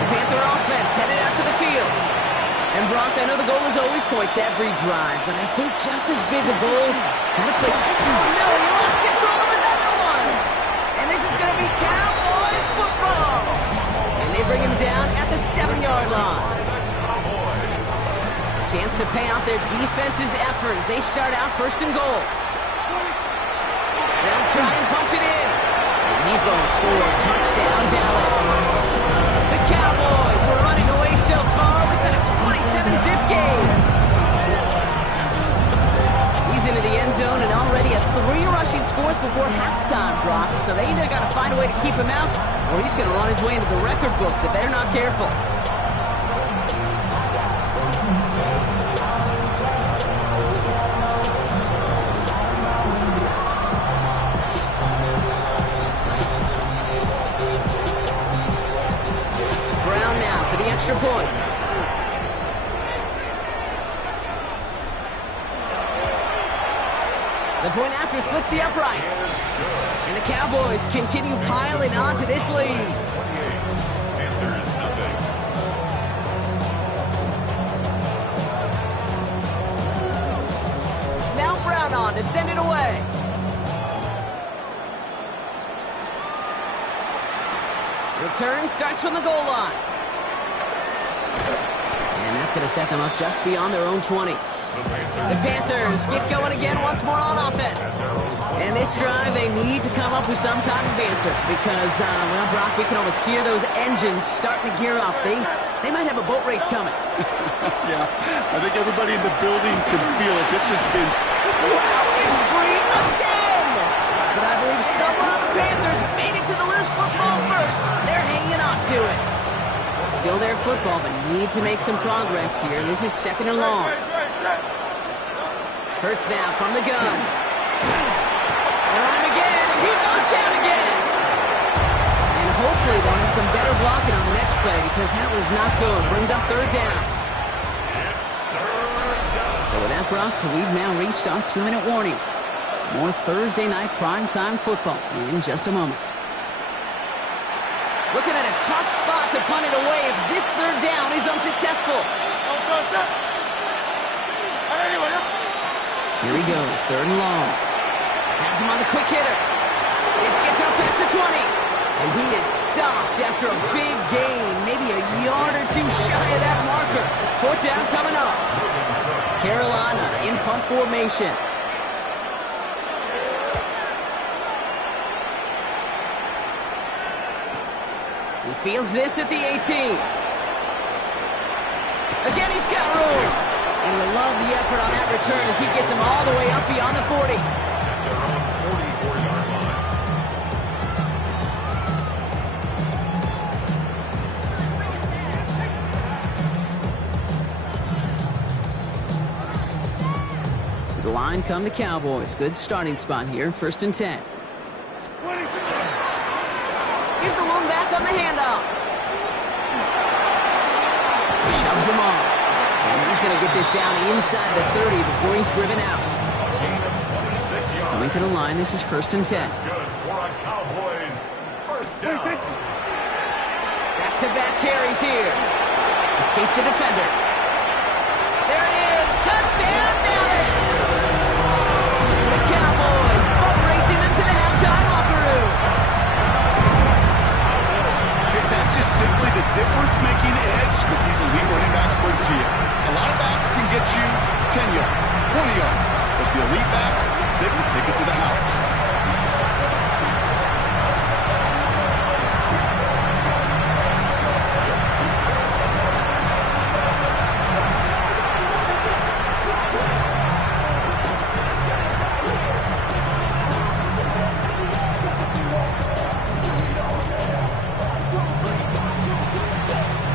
The Panther offense headed out to the field. And Brock, I know the goal is always points every drive, but I think just as big a goal, gotta play. Oh no, he lost control of another one. And this is going to be Cowboys football. They bring him down at the 7-yard line. Chance to pay off their defense's effort as they start out first and goal. They'll try and punch it in. And he's going to score a touchdown, Dallas. The Cowboys were running away so far within a 27-zip game. He's into the end zone and already at 3 rushing scores before halftime, Brock. So they either got to find a way to keep him out, or he's going to run his way into the record books if they're not careful. Brown now for the extra point. The point after splits the uprights. And the Cowboys continue piling onto this lead. Panthers, nothing. Now Brown on to send it away. Return starts from the goal line. And that's going to set them up just beyond their own 20. The Panthers get going again once more on offense. And this drive, they need to come up with some type of answer because, well, Brock, we can almost hear those engines starting to gear up. They might have a boat race coming. Yeah, I think everybody in the building can feel it. This has been... Wow, it's free again! But I believe someone on the Panthers made it to the loose football first. They're hanging on to it. Still their football, but need to make some progress here. This is second and long. Hurts now from the gun. They're on him again, and he goes down again. And hopefully they'll have some better blocking on the next play because that was not good. Brings up third down. So with that, Brock, we've now reached our 2-minute warning. More Thursday night primetime football in just a moment. Looking at a tough spot to punt it away if this third down is unsuccessful. Here he goes, third and long. Has him on the quick hitter. This gets up past the 20. And he is stopped after a big gain, maybe a yard or two shy of that marker. Fourth down coming up. Carolina in punt formation. He fields this at the 18. Again, he's got room. And you'll love the effort on that return as he gets him all the way up beyond the 40. At their own 44-yard line. To the line come the Cowboys. Good starting spot here. 1st and 10. Here's the lone back on the handoff. Shoves him off. And he's going to get this down inside the 30 before he's driven out. Coming to the line, this is 1st and 10. Good for a Cowboys first down. Back-to-back carries here. Escapes the defender. There it is. Touchdown, Dallas. The Cowboys boat racing them to the halftime locker room. That's just simply the difference-making edge that these elite running backs bring to you. A lot of backs can get you 10 yards, 20 yards, but the elite backs, they can take it to the house.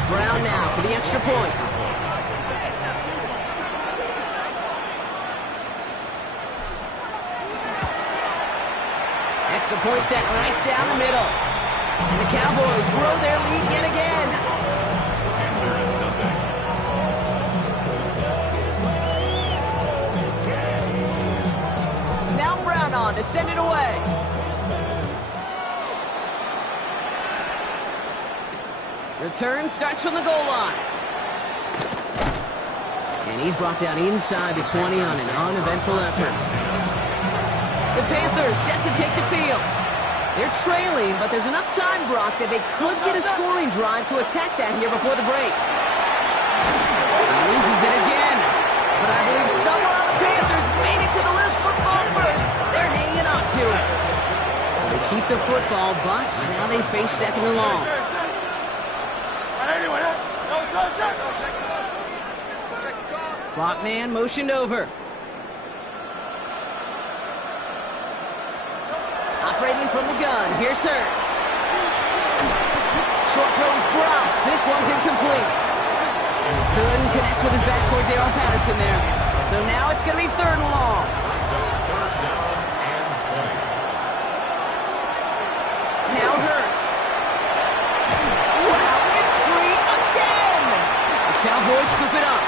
Brown now for the extra point. Extra point set right down the middle. And the Cowboys grow their lead yet again. And there is nothing. Now Brown on to send it away. Return starts from the goal line. And he's brought down inside the 20 on an uneventful effort. The Panthers set to take the field. They're trailing, but there's enough time, Brock, that they could get a scoring drive to attack that here before the break. He loses it again. But I believe someone on the Panthers made it to the loose football first. They're hanging on to it. So they keep the football, but now they face 2nd and long. Slot man motioned over. Operating from the gun, here's Hurts. Short throw is dropped. This one's incomplete. Couldn't connect with his backcourt, Darrell Patterson there. So now it's going to be 3rd and long. So 3rd down and 20. Now Hurts. Wow, it's free again! The Cowboys scoop it up.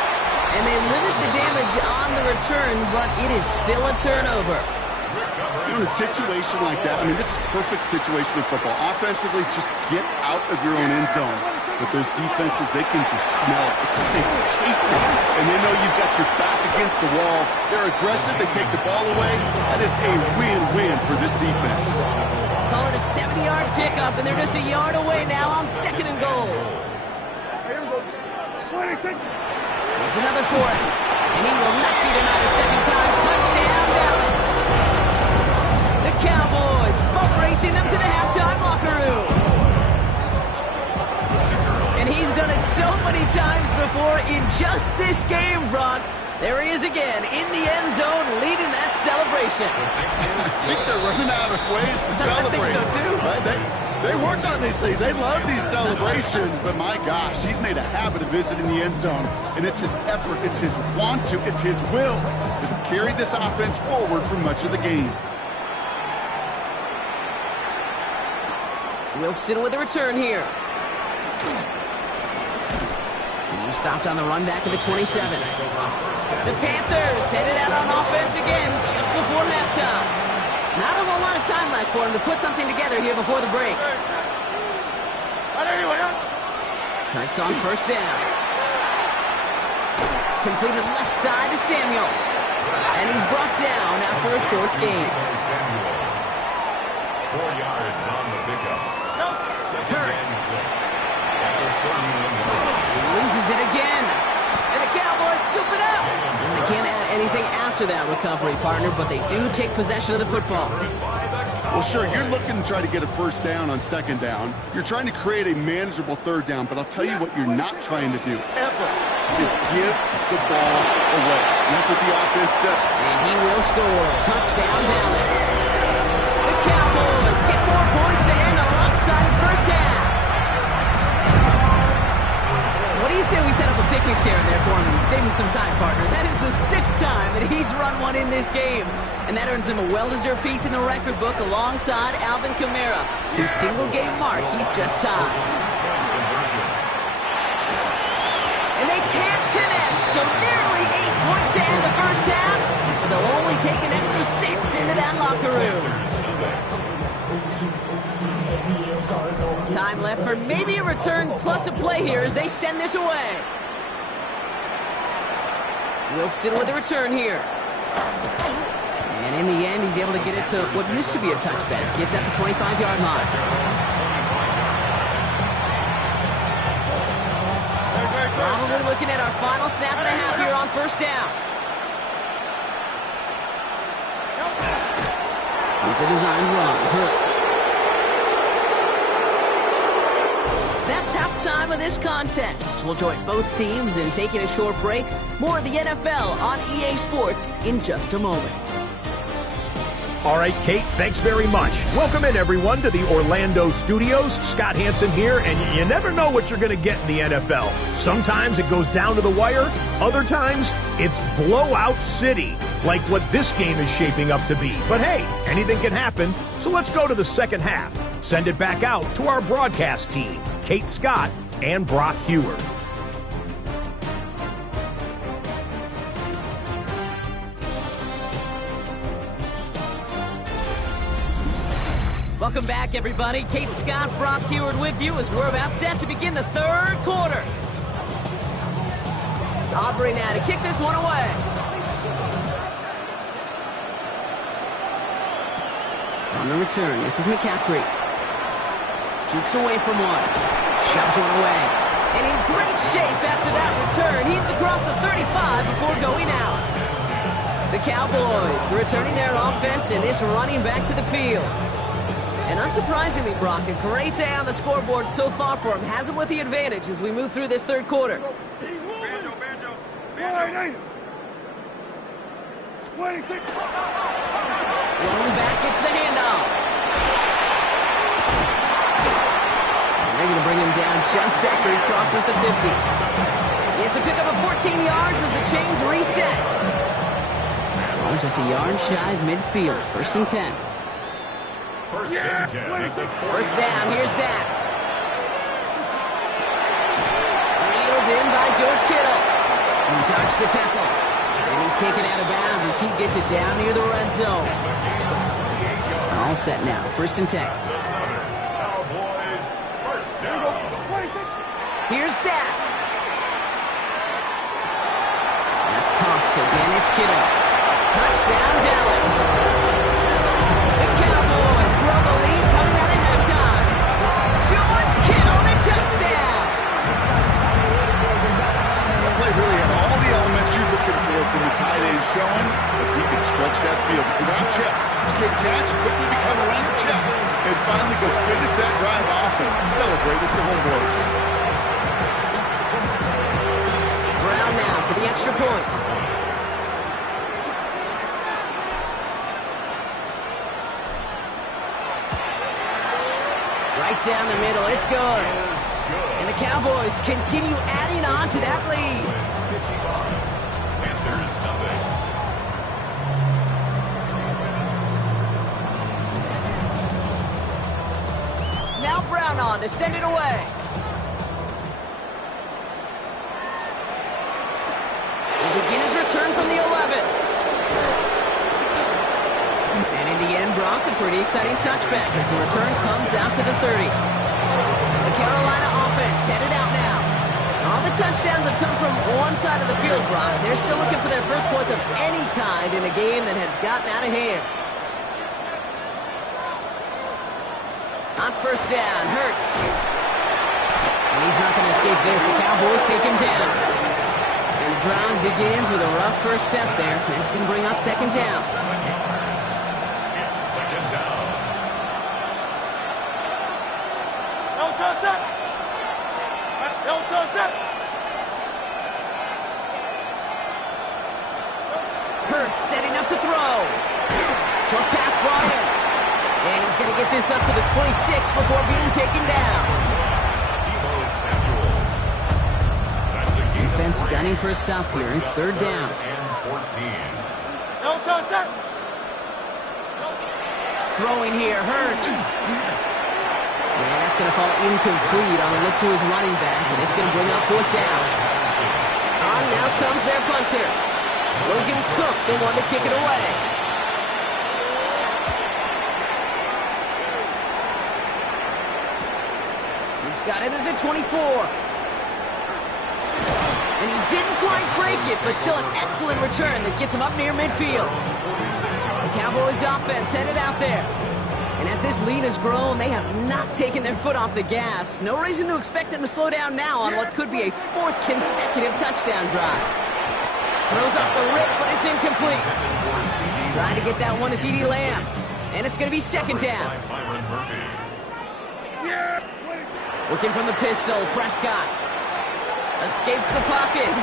And they limit the damage on the return, but it is still a turnover. In a situation like that, I mean, this is a perfect situation in football. Offensively, just get out of your own end zone. But those defenses, they can just smell it. It's like they've chased it, and they know you've got your back against the wall. They're aggressive. They take the ball away. That is a win-win for this defense. Call it a 70-yard pickup, and they're just a yard away now on 2nd and goal. There's another for it, and he will not be denied a 2nd time. Touchdown, Dallas. The Cowboys boat racing them to the halftime locker room. And he's done it so many times before in just this game, Brock. There he is again in the end zone leading that celebration. I think they're running out of ways to celebrate. I think so, too. Right? They work on these things. They love these celebrations. But, my gosh, he's made a habit of visiting the end zone. And it's his effort, it's his want to, it's his will that has carried this offense forward for much of the game. Wilson with a return here. He's stopped on the run back of the 27. The Panthers headed out on offense again just before halftime. Not a whole lot of time left for him to put something together here before the break. Hurts on 1st down. Completed left side to Samuel. And he's brought down after a short gain. 4 yards on the pickup. Hurts. He loses it again. And the Cowboys scoop it up. And they can't add anything after that recovery, partner, but they do take possession of the football. Well, sure, you're looking to try to get a 1st down on 2nd down. You're trying to create a manageable 3rd down, but I'll tell you what you're not trying to do, ever, is give the ball away. And that's what the offense does. And he will score. Touchdown, Dallas. The Cowboys get more points to end a lopsided first half. What do you say we set up a picnic chair in there for him and save him some time, partner? That is the 6th time that he's run one in this game. And that earns him a well-deserved piece in the record book alongside Alvin Kamara, whose single-game mark he's just tied. And they can't connect, so nearly 8 points to end the first half, but they'll only take an extra 6 into that locker room. Time left for maybe a return plus a play here as they send this away. Wilson with a return here. And in the end, he's able to get it to what used to be a touchback. Gets at the 25-yard line. Probably looking at our final snap and a half here on first down. Here's a designed run. Hurts. That's halftime of this contest. We'll join both teams in taking a short break. More of the NFL on EA Sports in just a moment. All right, Kate, thanks very much. Welcome in, everyone, to the Orlando studios. Scott Hansen here, and you never know what you're going to get in the NFL. Sometimes it goes down to the wire. Other times, it's blowout city, like what this game is shaping up to be. But hey, anything can happen, so let's go to the second half. Send it back out to our broadcast team, Kate Scott and Brock Heward. Welcome back, everybody. Kate Scott, Brock Heward with you as we're about set to begin the third quarter. Aubrey now to kick this one away. On the return, this is McCaffrey. Jukes away from one. Shoves one away. And in great shape after that return. He's across the 35 before going out. The Cowboys returning their offense and this running back to the field. And unsurprisingly, Brock, a great day on the scoreboard so far for him. Has him with the advantage as we move through this third quarter. Banjo. Rolling back, gets the handoff. And they're going to bring him down just after he crosses the 50. It's a pickup of 14 yards as the chains reset. Oh, just a yard shy of midfield. 1st and 10. First and 10 at the 40. First down, here's Dak. Reeled in by George Kittle. He dodged the tackle. And he's taken out of bounds as he gets it down near the red zone. All set now, 1st and 10. Cowboys, first down. Here's Dak. That's Cox again, it's Kittle. Touchdown, Dallas. The Cowboys grow the lead coming out of halftime. George Kittle, the touchdown. That play really had all the elements you're looking for from the tight end showing, but he can stretch that field. Without check, secure the catch, quickly become a runner check, and finally go finish that drive off and celebrate with the homeboys. Brown now for the extra point. Right down the middle, it's good. And the Cowboys continue adding on to that lead. And there's nothing. Now Brown on to send it away. He'll begin his return from the 11. And in the end, Brock, a pretty exciting touchback as the return comes out to the 30. The Carolina offense headed out now. All the touchdowns have come from one side of the field, Brock. They're still looking for their first points of any kind in a game that has gotten out of hand. On first down, Hurts. And he's not going to escape this. The Cowboys take him down. And the drive begins with a rough first step there. That's going to bring up second down. It's second down. this up to the 26 before being taken down. Defense gunning for a stop here. It's third down. Throwing here hurts. And that's going to fall incomplete on a look to his running back, and it's going to bring up fourth down. On now comes their punter. Logan Cook, the one to kick it away. He's got it at the 24. And he didn't quite break it, but still an excellent return that gets him up near midfield. The Cowboys offense headed out there. And as this lead has grown, they have not taken their foot off the gas. No reason to expect them to slow down now on what could be a fourth consecutive touchdown drive. Throws off the rip, but it's incomplete. Trying to get that one to CeeDee Lamb. And it's going to be second down. Working from the pistol, Prescott. Escapes the pocket.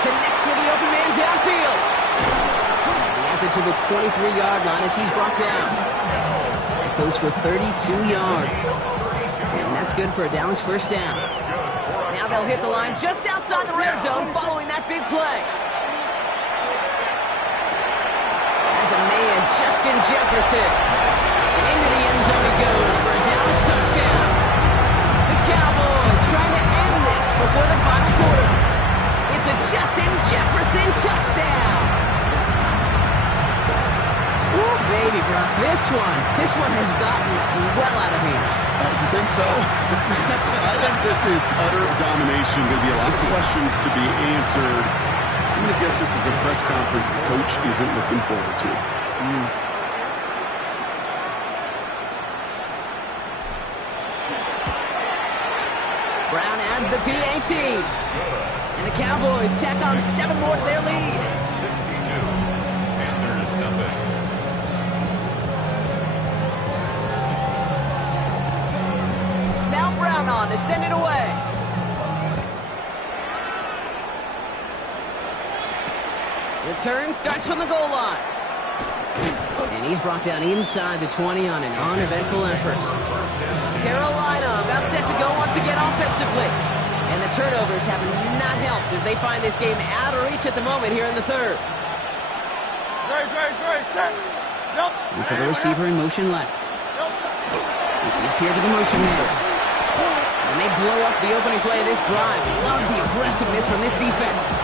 Connects with the open man downfield. He has it to the 23-yard line as he's brought down. It goes for 32 yards. And that's good for a Dallas first down. Now they'll hit the line just outside the red zone following that big play. As a man, Justin Jefferson. And into the end zone he goes for a Dallas touchdown. The Cowboys trying to end this before the final quarter. It's a Justin Jefferson touchdown. Ooh, baby, Brock, this one has gotten well out of hand. You think so? I think this is utter domination. There'll be a lot of questions to be answered. I'm going to guess this is a press conference the coach isn't looking forward to. Brown adds the PAT. And the Cowboys tack on 7 more to their lead. 62. And there's nothing. Now Brown on to send it away. Return starts from the goal line. And he's brought down inside the 20 on an uneventful effort. Carolina about set to go once again offensively. And the turnovers have not helped as they find this game out of reach at the moment here in the third. Look at the receiver in motion left. It's here to the motion man. And they blow up the opening play of this drive. Love the aggressiveness from this defense.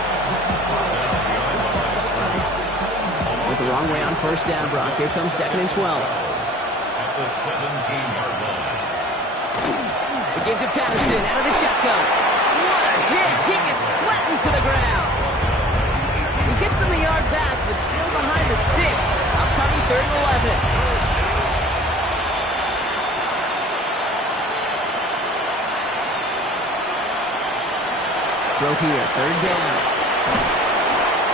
With the wrong way on first down, Brock. Here comes 2nd and 12. At the 17-yard line. The give to Patterson out of the shotgun. What a hit! He gets flattened to the ground. He gets them the yard back, but still behind the sticks. Upcoming 3rd and 11. Throw here, 3rd down.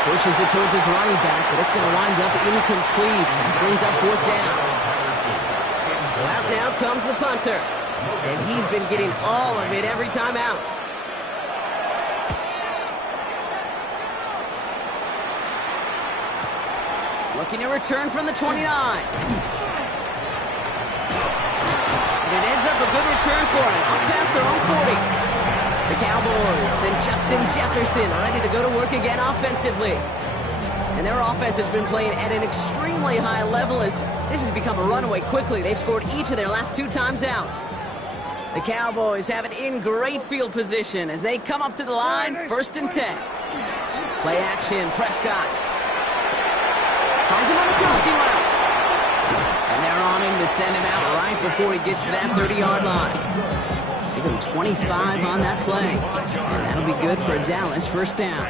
Pushes it towards his running back, but it's going to wind up incomplete. Brings up 4th down. So out now comes the punter. And he's been getting all of it every time out. Looking to return from the 29. And it ends up a good return for him. Up past their own 40. The Cowboys and Justin Jefferson ready to go to work again offensively. And their offense has been playing at an extremely high level as this has become a runaway quickly. They've scored each of their last 2 times out. The Cowboys have it in great field position as they come up to the line, 1st and 10. Play action, Prescott. Finds him on the crossing route. And they're on him to send him out right before he gets to that 30-yard line. Give him 25 on that play. And that'll be good for a Dallas first down.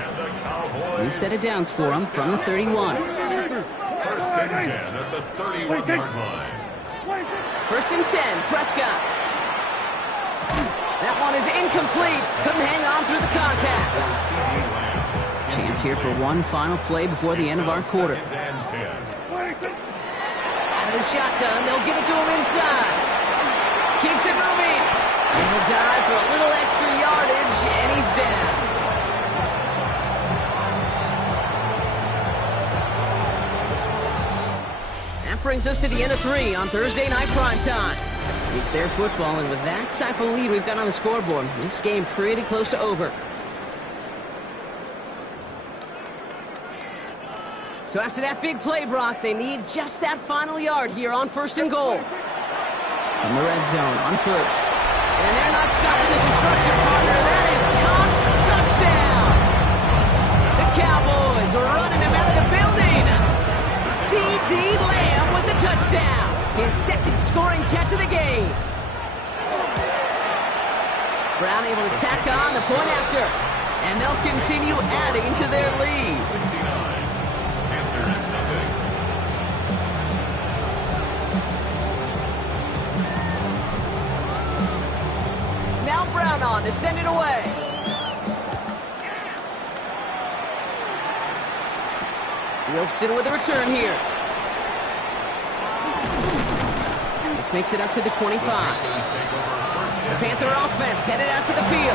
We've set it downs for him from the 31. 1st and 10 at the 31-yard line. 1st and 10, Prescott. That one is incomplete. Couldn't hang on through the contact. Chance here for one final play before the end of our quarter. Out of the shotgun, they'll give it to him inside. Keeps it moving. And he'll dive for a little extra yardage, and he's down. brings us to the end of 3 on Thursday night primetime. It's their football, and with that type of lead we've got on the scoreboard, this game pretty close to over. So after that big play, Brock, they need just that final yard here on 1st and goal. From the red zone on 1st. And they're not stopping the destruction, partner. That is caught. Touchdown! The Cowboys are running him out of the building. C.D. Lamb with the touchdown. His second scoring catch of the game. Brown able to tack on the point after. And they'll continue adding to their lead. 69. Panthers nothing. Now Brown on to send it away. Wilson with a return here. This makes it up to the 25. The Panther offense headed out to the field.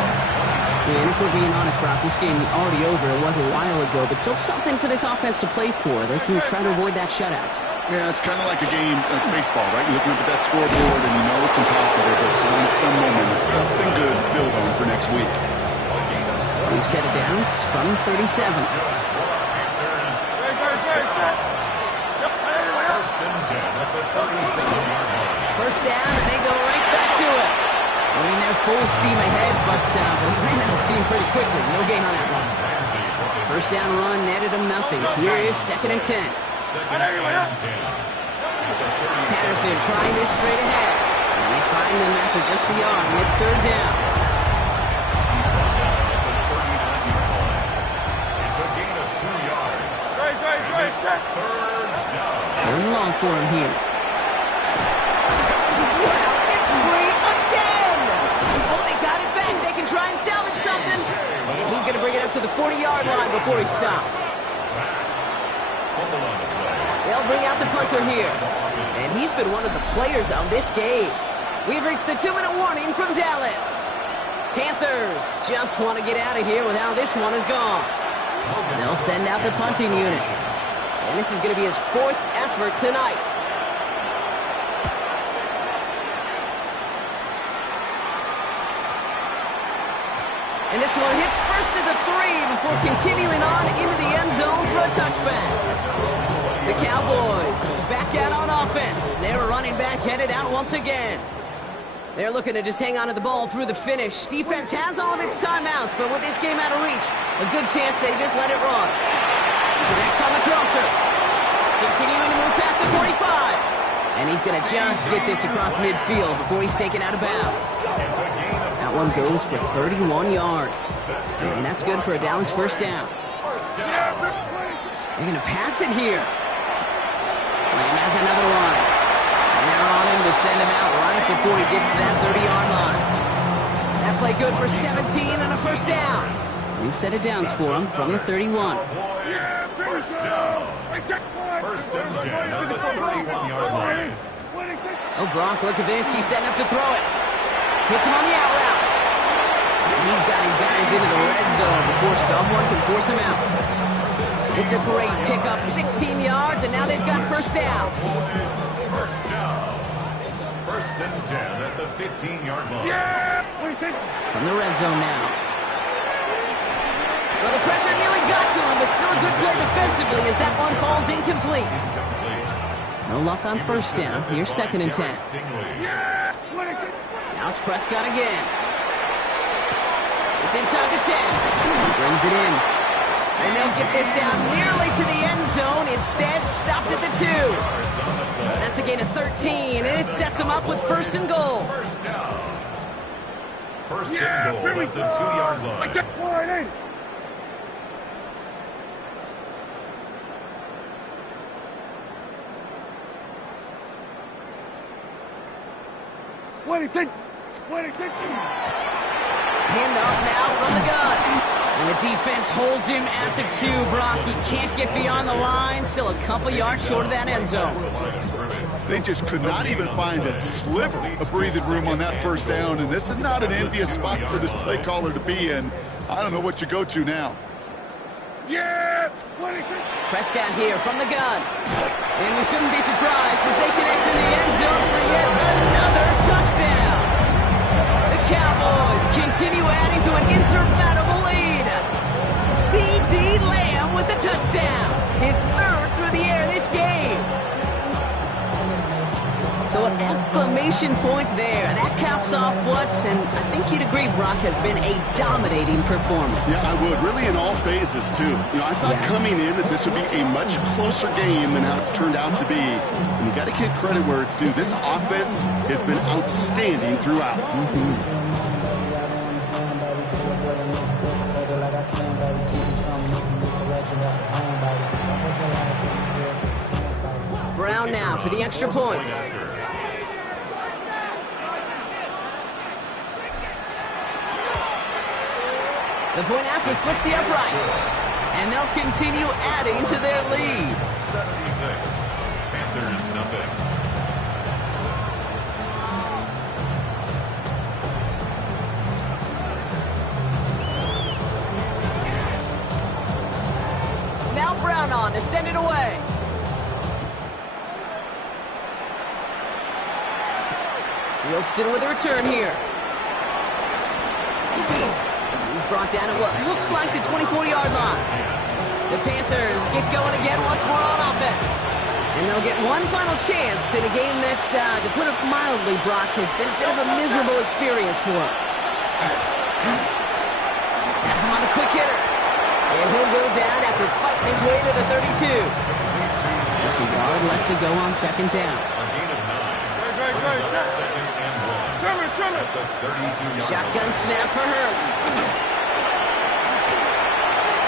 And if we're being honest, Brock, this game already over. It was a while ago, but still something for this offense to play for. They can try to avoid that shutout. Yeah, it's kind of like a game of baseball, right? You're looking up at that scoreboard, and you know it's impossible, but find some momentum, something good to build on for next week. We've set it down from 37. First down, and they go right back to it. Winning their full steam ahead, but they ran out of steam pretty quickly. No gain on that one. First down run netted them nothing. Here is 2nd and 10. Patterson trying this straight ahead. And they find them after just a yard, and it's 3rd down. It's a gain of 2 yards. It's 3rd down. Third and long for him here. Wow, it's free again! Oh, they got it back. They can try and salvage something. And he's going to bring it up to the 40-yard line before he stops. They'll bring out the punter here. And he's been one of the players of this game. We've reached the 2-minute warning from Dallas. Panthers just want to get out of here with how this one is gone. They'll send out the punting unit. And this is going to be his 4th effort tonight. And this one hits first at the 3 before continuing on into the end zone for a touchback. The Cowboys back out on offense. Their running back headed out once again. They're looking to just hang on to the ball through the finish. Defense has all of its timeouts, but with this game out of reach, a good chance they just let it run. Connects on the crosser. Continuing to move past the 45. And he's going to just get this across midfield before he's taken out of bounds. That one goes for 31 yards. And that's good for a Dallas first down. They're going to pass it here. Lamb has another one. And they're on him to send him out right before he gets to that 30-yard line. That play good for 17 and a first down. We've set it downs for him from the 31. First down. First and 10 at the 31-yard line. Oh, Brock, look at this. He's setting up to throw it. Hits him on the out route. He's got his guys into the red zone before someone can force him out. It's a great pickup, 16 yards, and now they've got first down. First down. First and 10 at the 15-yard line. From the red zone now. Well, the pressure nearly got to him, but still a good play defensively as that one falls incomplete. No luck on first down. Here's 2nd and 10. Now it's Prescott again. It's inside the 10. He brings it in. And they'll get this down nearly to the end zone. Instead, stopped at the 2. That's a gain of 13, and it sets them up with first and goal. First down. First and goal at the 2-yard line. Hand off now from the gun. And the defense holds him at the 2, Brock. He can't get beyond the line. Still a couple yards short of that end zone. They just could not even find a sliver of breathing room on that first down, and this is not an envious spot for this play caller to be in. I don't know what you go to now. Yeah! Prescott here from the gun. And we shouldn't be surprised as they connect in the end zone for yet another touchdown. The Cowboys continue adding to an insurmountable lead. C.D. Lamb with the touchdown. His third through the air this game. So an exclamation point there. That caps off what, and I think you'd agree, Brock, has been a dominating performance. Yeah, I would. Really in all phases, too. I thought coming in that this would be a much closer game than how it's turned out to be. And you got to give credit where it's due. This offense has been outstanding throughout. Brown now for the extra point. The point after splits the uprights. And they'll continue adding to their lead. 76. Panthers nothing. Now Brown on to send it away. Wilson with a return here. He's brought down at what looks like the 24-yard line. The Panthers get going again once more on offense. And they'll get one final chance in a game that, to put it mildly, Brock, has been a bit of a miserable experience for him. Has him on the quick hitter. And he'll go down after fighting his way to the 32. Just a yard left to go on second down. Shotgun snap for Hurts.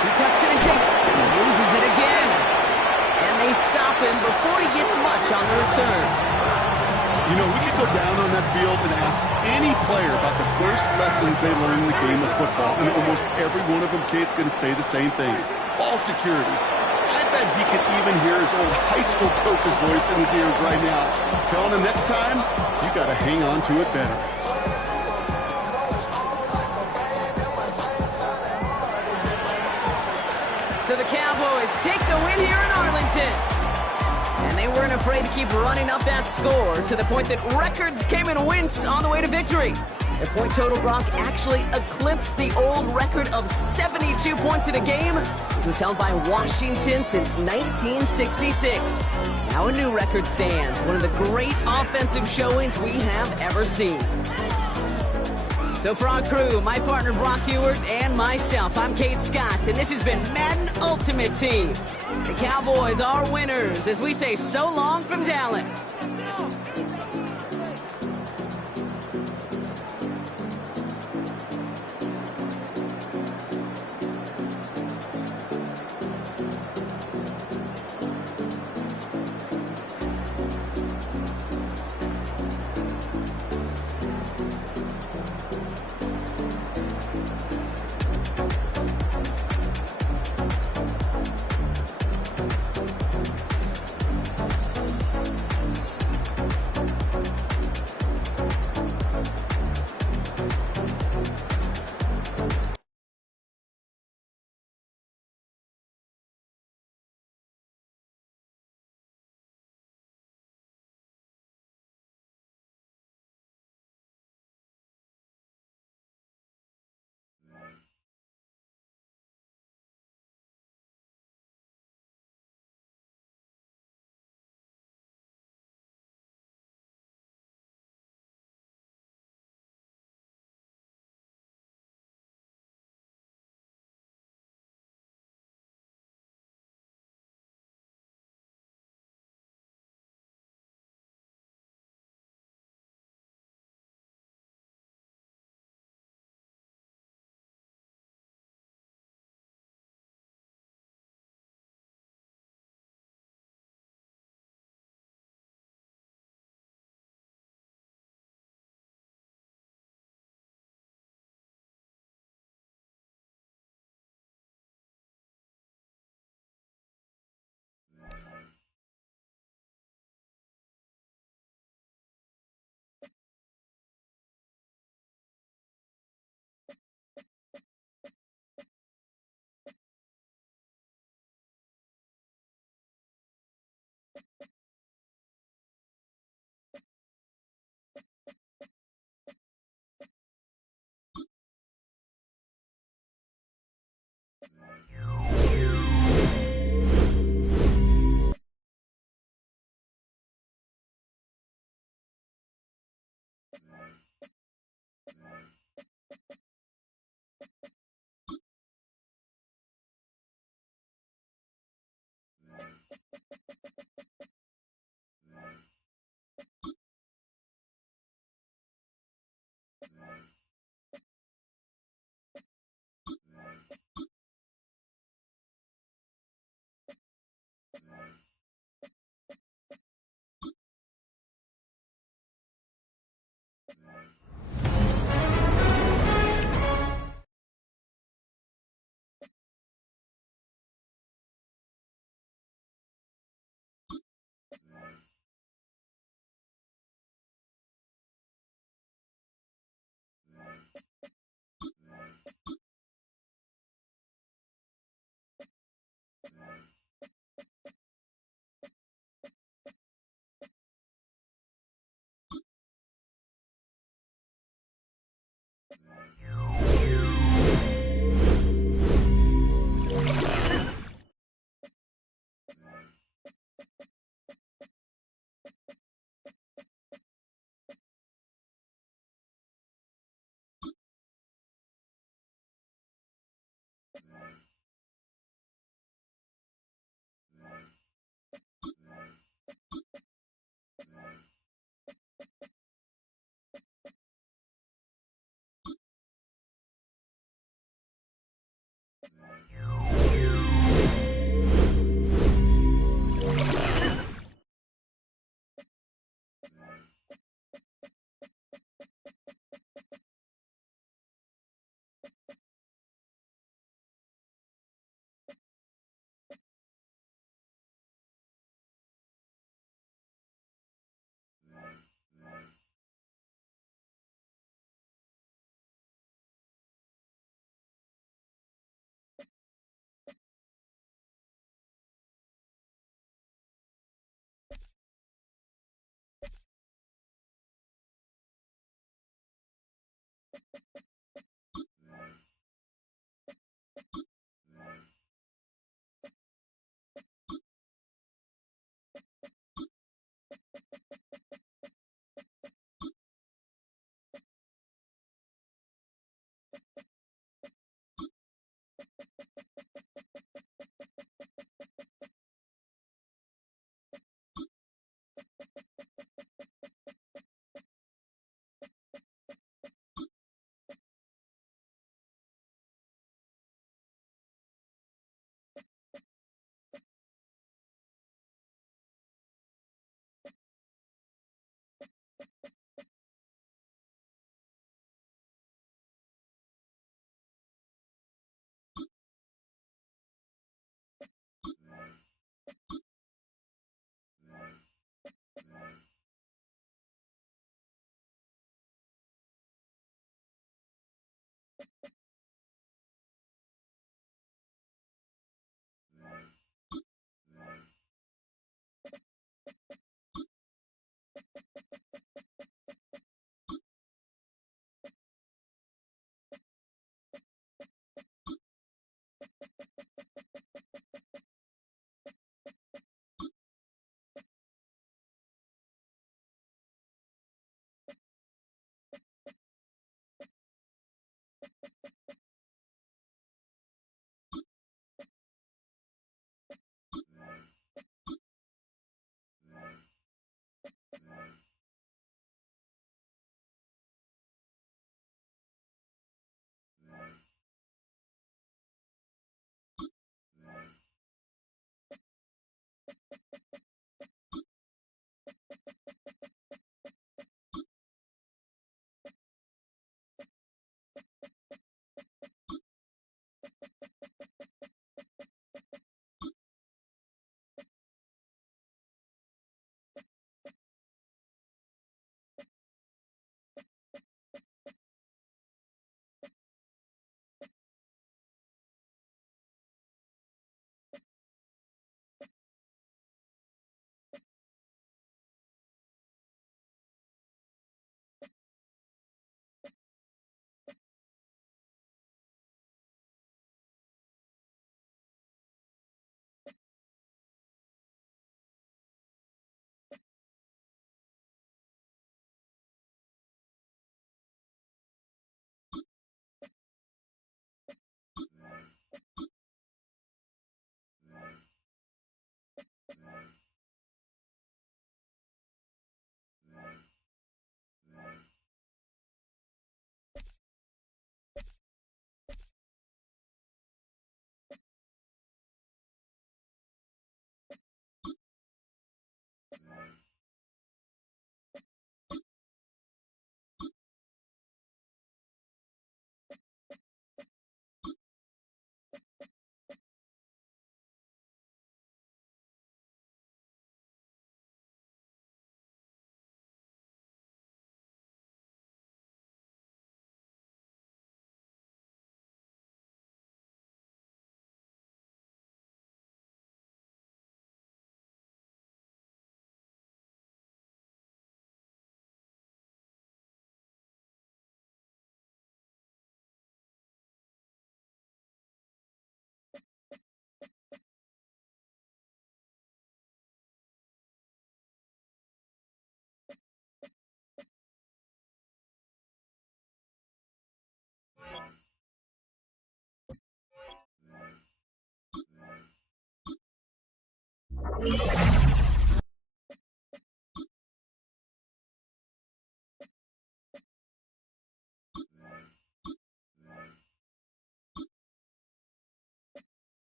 He tucks it and loses it again. And they stop him before he gets much on the return. We could go down on that field and ask any player about the first lessons they learned in the game of football. And almost every one of them kids going to say the same thing. Ball security. I bet he could even hear his old high school coach's voice in his ears right now, telling him next time, you got to hang on to it better. So the Cowboys take the win here in Arlington. And they weren't afraid to keep running up that score to the point that records came and went on the way to victory. Their point total, Brock, actually eclipsed the old record of 72 points in a game, which was held by Washington since 1966. Now a new record stands, one of the great offensive showings we have ever seen. So for our crew, my partner Brock Ewert and myself, I'm Kate Scott, and this has been Madden Ultimate Team. The Cowboys are winners as we say so long from Dallas.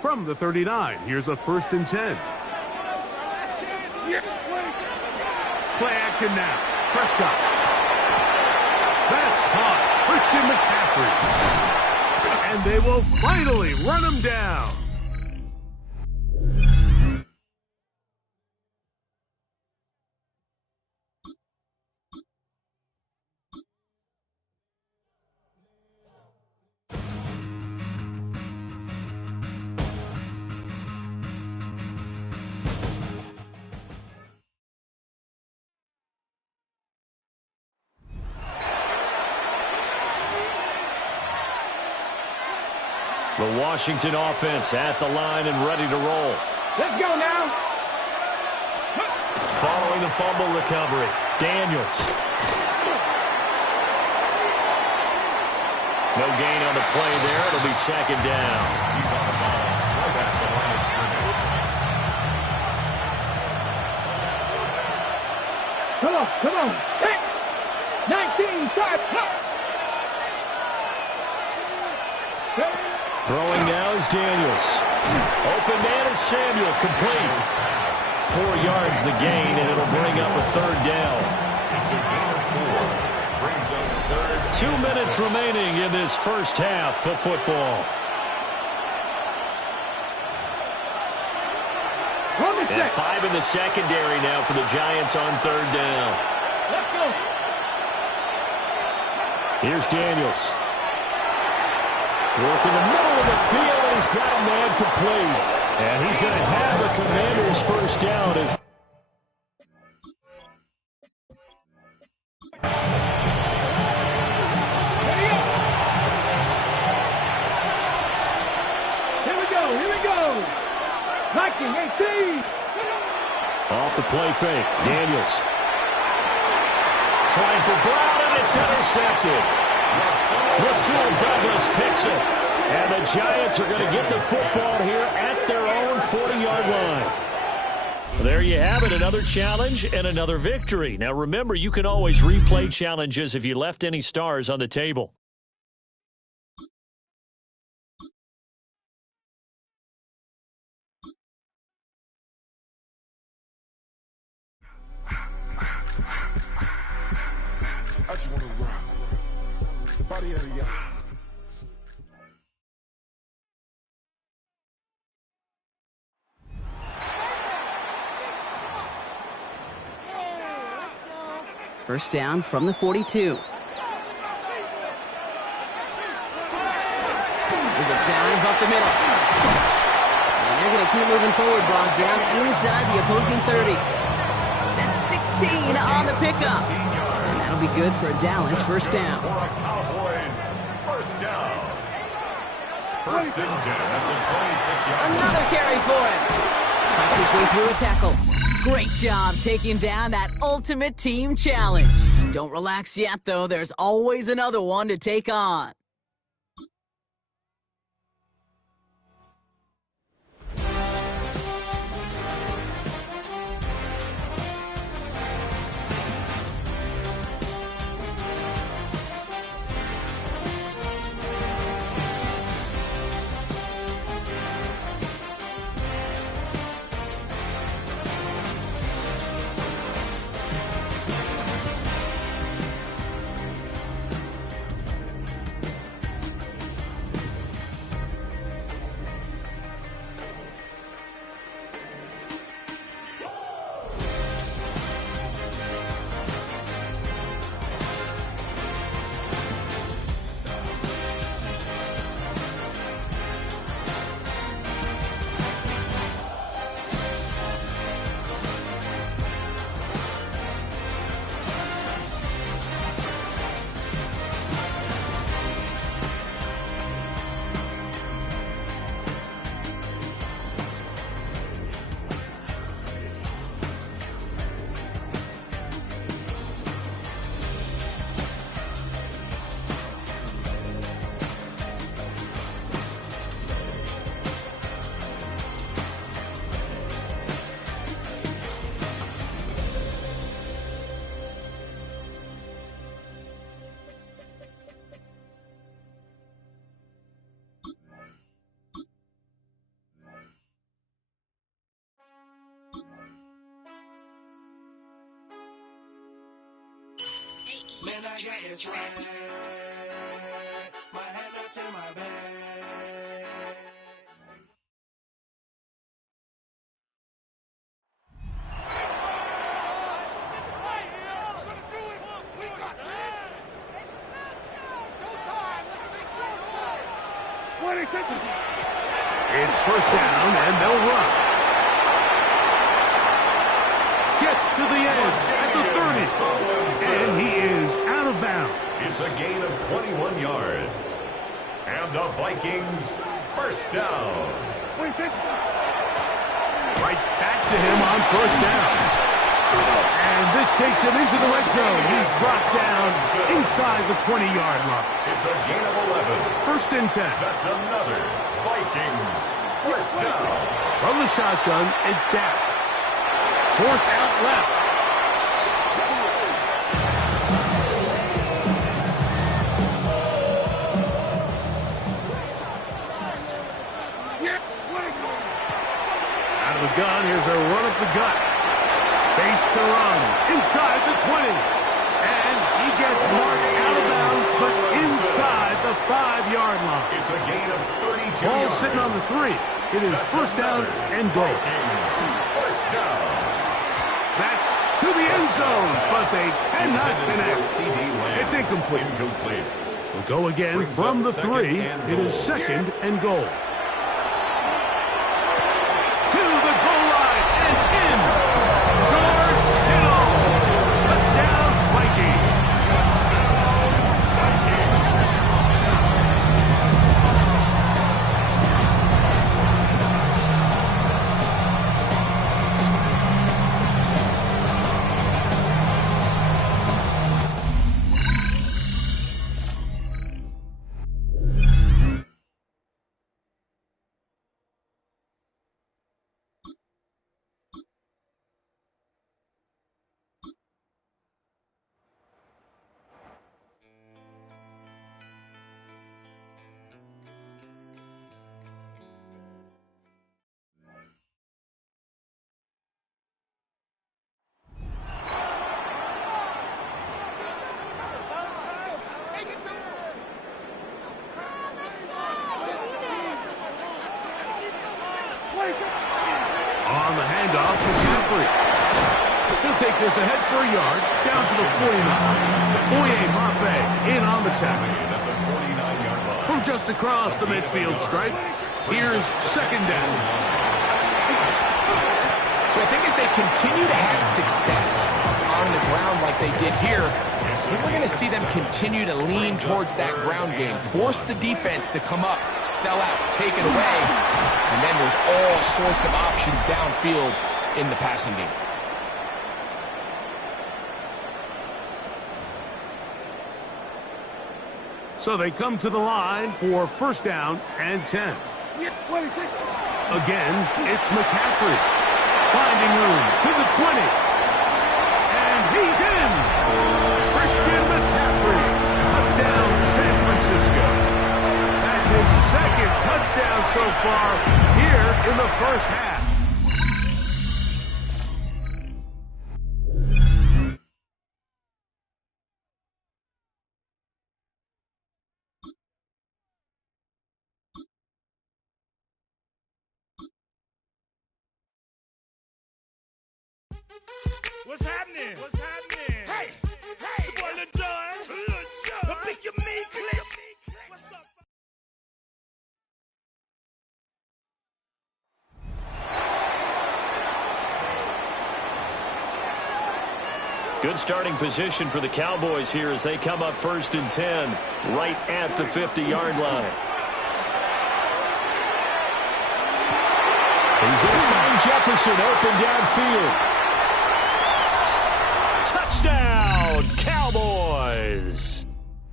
From the 39, here's a 1st and 10. Play action now. Prescott. That's caught. Christian McCaffrey. And they will finally run him down. The Washington offense at the line and ready to roll. Let's go now. Following the fumble recovery, Daniels. No gain on the play there. It'll be 2nd down. He's on the ball. Right at the line of scrimmage. Come on. 19, start. Throwing now is Daniels. Open man is Samuel, complete. 4 yards the gain, and it'll bring up a 3rd down. It's a gain of 4. Brings up 3rd. 2 minutes remaining in this first half of football. And 5 in the secondary now for the Giants on 3rd down. Let's go. Here's Daniels. Work in the middle of the field, and he's got a man complete. And he's going to have the Commanders' 1st down. Here we go. Viking, 18. Off the play fake, Daniels. Trying for Brown, and it's intercepted. Rasul Douglas picks it. And the Giants are going to get the football here at their own 40-yard line. There you have it, another challenge and another victory. Now remember, you can always replay challenges if you left any stars on the table. I just want to rock the body of y'all. First down from the 42. There's a dive up the middle. And they're going to keep moving forward, Brock, down inside the opposing 30. That's 16 on the pickup. And that'll be good for a Dallas 1st down. For a Cowboys 1st down. 1st and 10. That's a 26-yard. Another carry for him. Fights his way through a tackle. Great job taking down that ultimate team challenge. Don't relax yet, though. There's always another one to take on. Man, I got this right. My hand up to my bed. It's first down, and they'll run. Gets to the edge at the 30. And he is out of bounds. It's a gain of 21 yards. And the Vikings first down. Right back to him on first down. And this takes him into the red zone. He's brought down inside the 20-yard line. It's a gain of 11. First and 10. That's another Vikings first down. From the shotgun, it's down. Forced out left. Out of the gun, here's a run up the gut. Space to run inside the 20. And he gets marked out of bounds, but inside the 5-yard line. It's a gain of 32 Ball yards. sitting on the 3. It is first down and goal. Vikings first down. That's to the end zone, but they cannot connect. It's incomplete. We'll go again from the 3. It is second and goal. To the goal line and in. George Kittle. Touchdown, Vikings. On the handoff to Jeffrey. He'll take this ahead for a yard, down to the 49. Boye Mafe in on the tackle. From just across the midfield stripe, here's second down. So I think as they continue to have success on the ground like they did here, I think we're going to see them continue to lean towards that ground game. Force the defense to come up, sell out, take it away, and then there's all sorts of options downfield in the passing game. So they come to the line for first down and 10. Again, it's McCaffrey. Finding room to the 20. And he's in. Christian McCaffrey. Touchdown, San Francisco. That's his second touchdown so far here in the first half. What's happening? What's happening? Hey, hey, it's your boy Lil Jon. The Pick Your Me Clip. What's up? Good starting position for the Cowboys here as they come up first and 10, right at the 50-yard line. He's going to find Jefferson open downfield. Touchdown, Cowboys!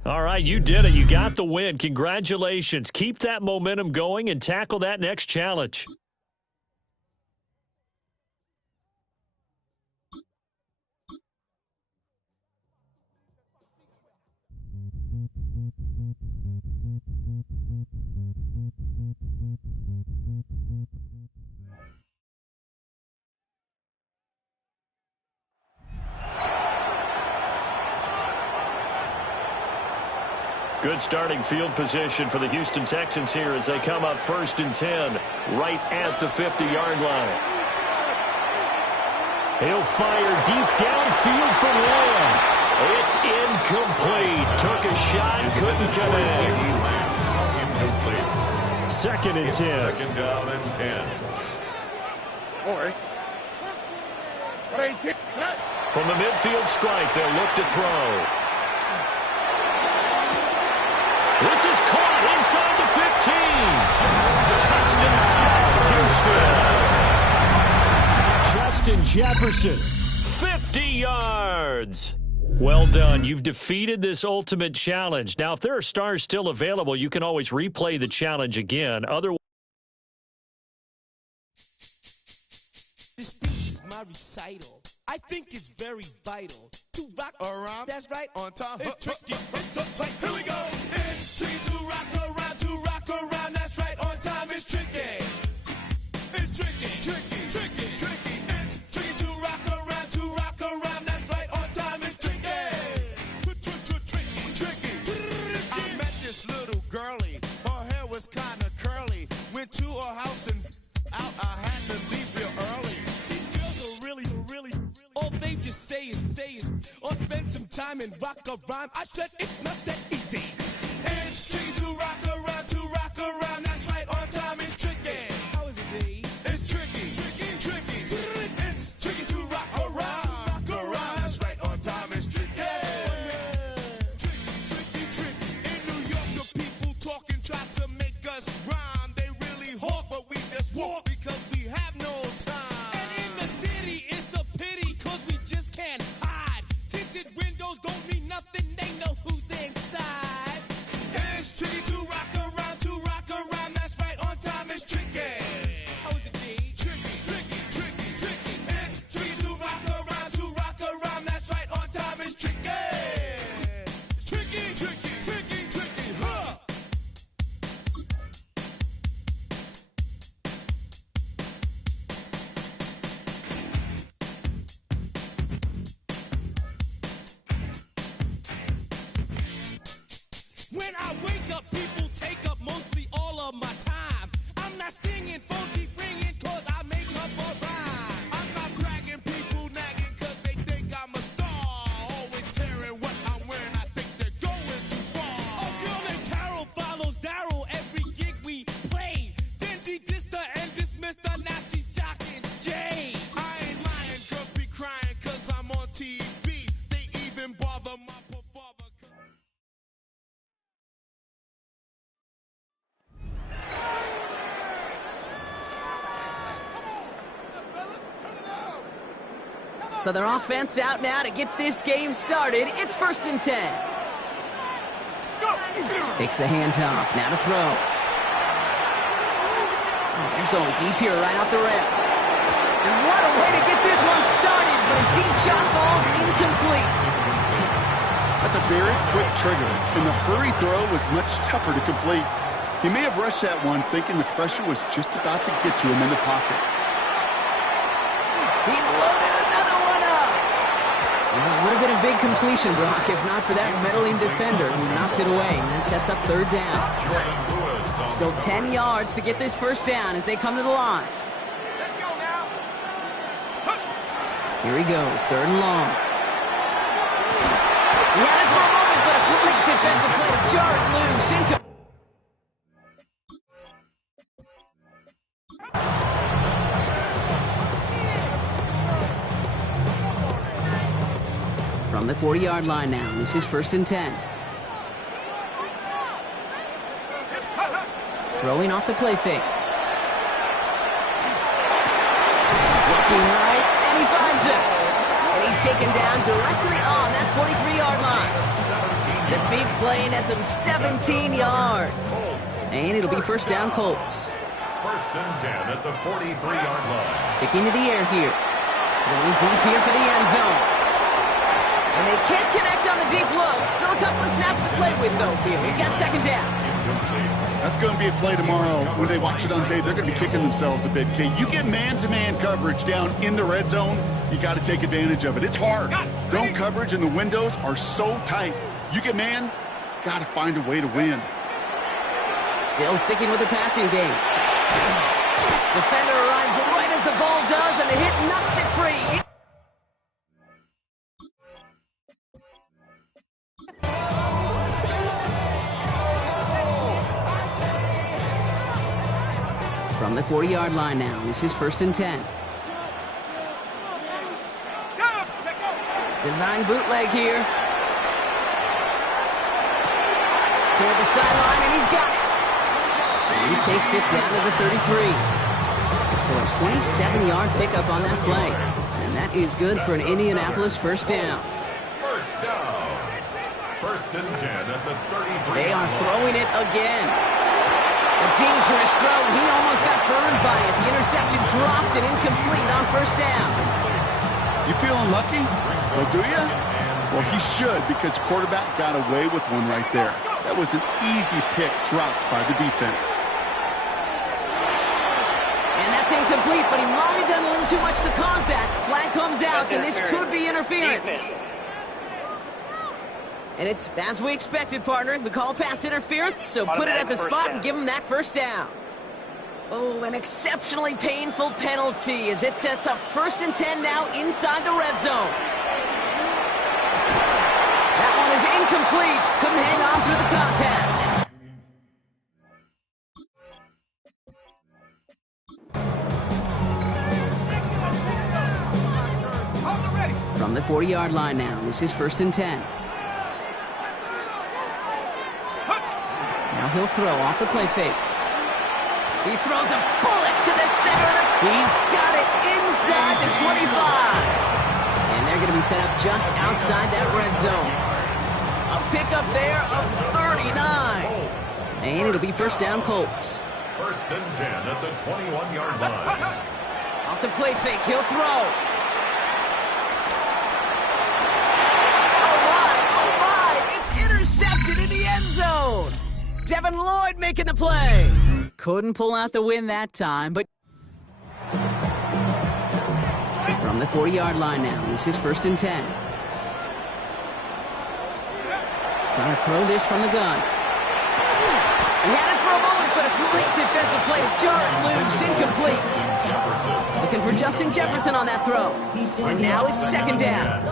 All right, you did it. You got the win. Congratulations. Keep that momentum going and tackle that next challenge. Good starting field position for the Houston Texans here as they come up first and 10, right at the 50-yard line. He'll fire deep downfield for Lamb. It's incomplete. Took a shot, couldn't connect. Second and 10. Second down and 10. From the midfield strike, they'll look to throw. This is caught inside the 15. Touchdown, Houston. Justin Jefferson, 50 yards. Well done. You've defeated this ultimate challenge. Now, if there are stars still available, you can always replay the challenge again. Otherwise, This speech is my recital. I think it's very vital to rock around. That's right. On time. It's tricky. Here we go. It's tricky to rock around. To rock around. That's right. On time. It's tricky. It's tricky. Tricky. Tricky. Tricky. It's tricky to rock around. To rock around. That's right. On time. It's tricky. Tricky. I met this little girlie. Her hair was kind of curly. Went to her house and out. I had to leave real early. These girls are really. All they just say is, or spend some time and rock a rhyme. I said it's not that easy. It's tricky to rock around, that's right, on time it's tricky. How is it, Dave? It's tricky. It's tricky to rock around, that's right, on time it's tricky. Tricky. In New York, the people talking try to make us rhyme. They really hawk, but we just walk because we have no time. And in the city, it's a pity, cause we just can't hide. Tinted windows don't mean nothing, they know who's inside. It's tricky to rock around, that's right, on time it's tricky. How is it, D? Tricky. It's tricky to rock around, that's right, on time it's tricky. Tricky, huh? When I wake up, people take up mostly all of my time. I'm not singing, phone keep ringing, cause I make up a rhyme. I'm not bragging, people nagging, cause they think I'm a star. Always tearing what I'm wearing, I think they're going too far. A girl named Carol follows Daryl every gig we play. Then she dissed her and dismissed her, now she's shocking Jay. I ain't lying, girls be crying, cause I'm on TV. They even bother my father. So their offense out now to get this game started. It's first and 10. Takes the handoff. Now to throw. Oh, they're going deep here right off the rip. And what a way to get this one started, but his deep shot falls incomplete. That's a very quick trigger, and the hurry throw was much tougher to complete. He may have rushed that one thinking the pressure was just about to get to him in the pocket. He's loaded another one up. Well, it would have been a big completion, Brock, if not for that meddling defender who knocked it away. And that sets up third down. Still 10 yards to get this first down as they come to the line. Let's go now. Here he goes, third and long. He had it for a moment, but a great defensive play to jar it loose. From the 40-yard line now, this is 1st and 10. Throwing off the play fake. Looking right, and he finds it. And he's taken down directly on that 43-yard line. The big play nets him 17 yards. And it'll be first down Colts. 1st and 10 at the 43-yard line. Sticking to the air here. Going deep here for the end zone. And they can't connect on the deep look. Still a couple of snaps to play with, though, here. We've got second down. That's going to be a play tomorrow. When they watch it on tape, they're going to be kicking themselves a bit. Okay, you get man-to-man coverage down in the red zone, you got to take advantage of it. It's hard. Zone coverage and the windows are so tight. You get man, got to find a way to win. Still sticking with the passing game. Defender arrives right as the ball does, and the hit knocks it free. From the 40-yard line now, this is 1st and 10. Design bootleg here. Toward the sideline, and he's got it. He takes it down to the 33. So a 27-yard pickup on that play. And that is good for an Indianapolis first down. First down. 1st and 10 at the 33. They are throwing it again. A dangerous throw. He almost got burned by it. The interception dropped and incomplete on first down. You feeling lucky? Well, do you? Well, he should, because quarterback got away with one right there. That was an easy pick dropped by the defense. And that's incomplete, but he might have done a little too much to cause that. Flag comes out, and this could be interference. And it's as we expected, partner. We call pass interference, so put it at the spot and give him that first down. Oh, an exceptionally painful penalty as it sets up 1st and 10 now inside the red zone. That one is incomplete. Couldn't hang on through the contact. From the 40-yard line now, this is 1st and 10. Now he'll throw off the play fake. He throws a bullet to the center. He's got it inside the 25. And they're going to be set up just outside that red zone. A pickup there of 39. And it'll be first down Colts. 1st and 10 at the 21-yard line. Off the play fake, he'll throw. Oh my, it's intercepted in the end zone. Devin Lloyd making the play. Couldn't pull out the win that time, but from the 40-yard line now, this is 1st and 10. Trying to throw this from the gun. He had it for a moment, but a great defensive play to jar it loose, incomplete. Looking for Justin Jefferson on that throw. And now it's second down.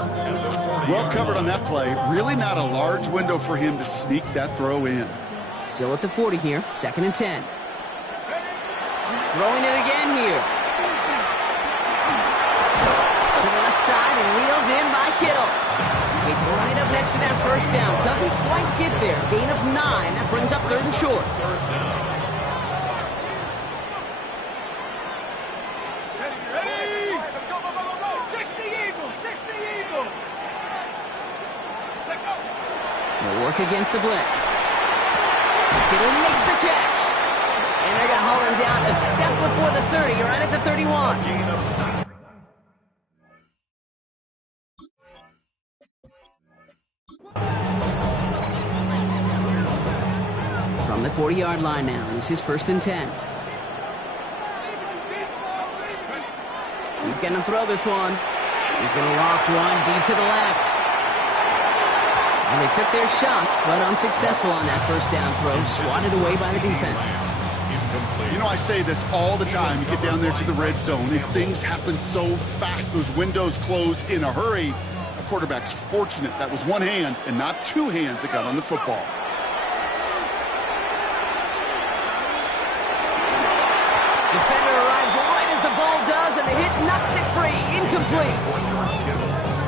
Well covered on that play. Really not a large window for him to sneak that throw in. Still at the 40 here, 2nd and 10. Throwing it again here. To the left side and reeled in by Kittle. He's right up next to that first down. Doesn't quite get there. Gain of 9. That brings up 3rd and short. Ready? Go, go, go, go, go. 60 Eagles, 60 Eagles. Let's go. Well, They'll work against the blitz. Kittle makes the catch. And they're going to haul him down a step before the 30, right at the 31. From the 40-yard line now, this is 1st and 10. He's going to throw this one. He's going to loft one deep to the left. And they took their shots, but unsuccessful on that first down throw, swatted away by the defense. You know, I say this all the time. You get down there to the red zone, and things happen so fast. Those windows close in a hurry. A quarterback's fortunate that was one hand and not two hands that got on the football. Defender arrives right as the ball does, and the hit knocks it free. Incomplete.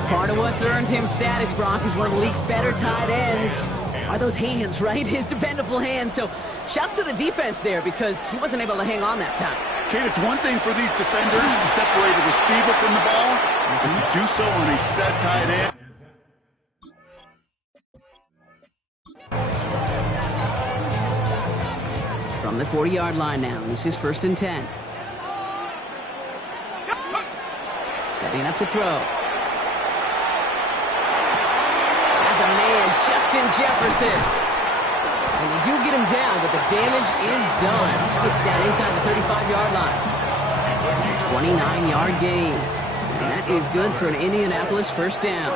Part of what's earned him status, Brock, is one of the league's better tight ends. Are those hands, right? His dependable hands. So shouts to the defense there because he wasn't able to hang on that time. Kate, it's one thing for these defenders to separate a receiver from the ball, but to do so on a stud tight end. From the 40-yard line now, this is 1st and 10. Setting up to throw. As a man, Justin Jefferson. And they do get him down, but the damage is done. He gets down inside the 35-yard line. It's a 29-yard gain. And that is good for an Indianapolis first down.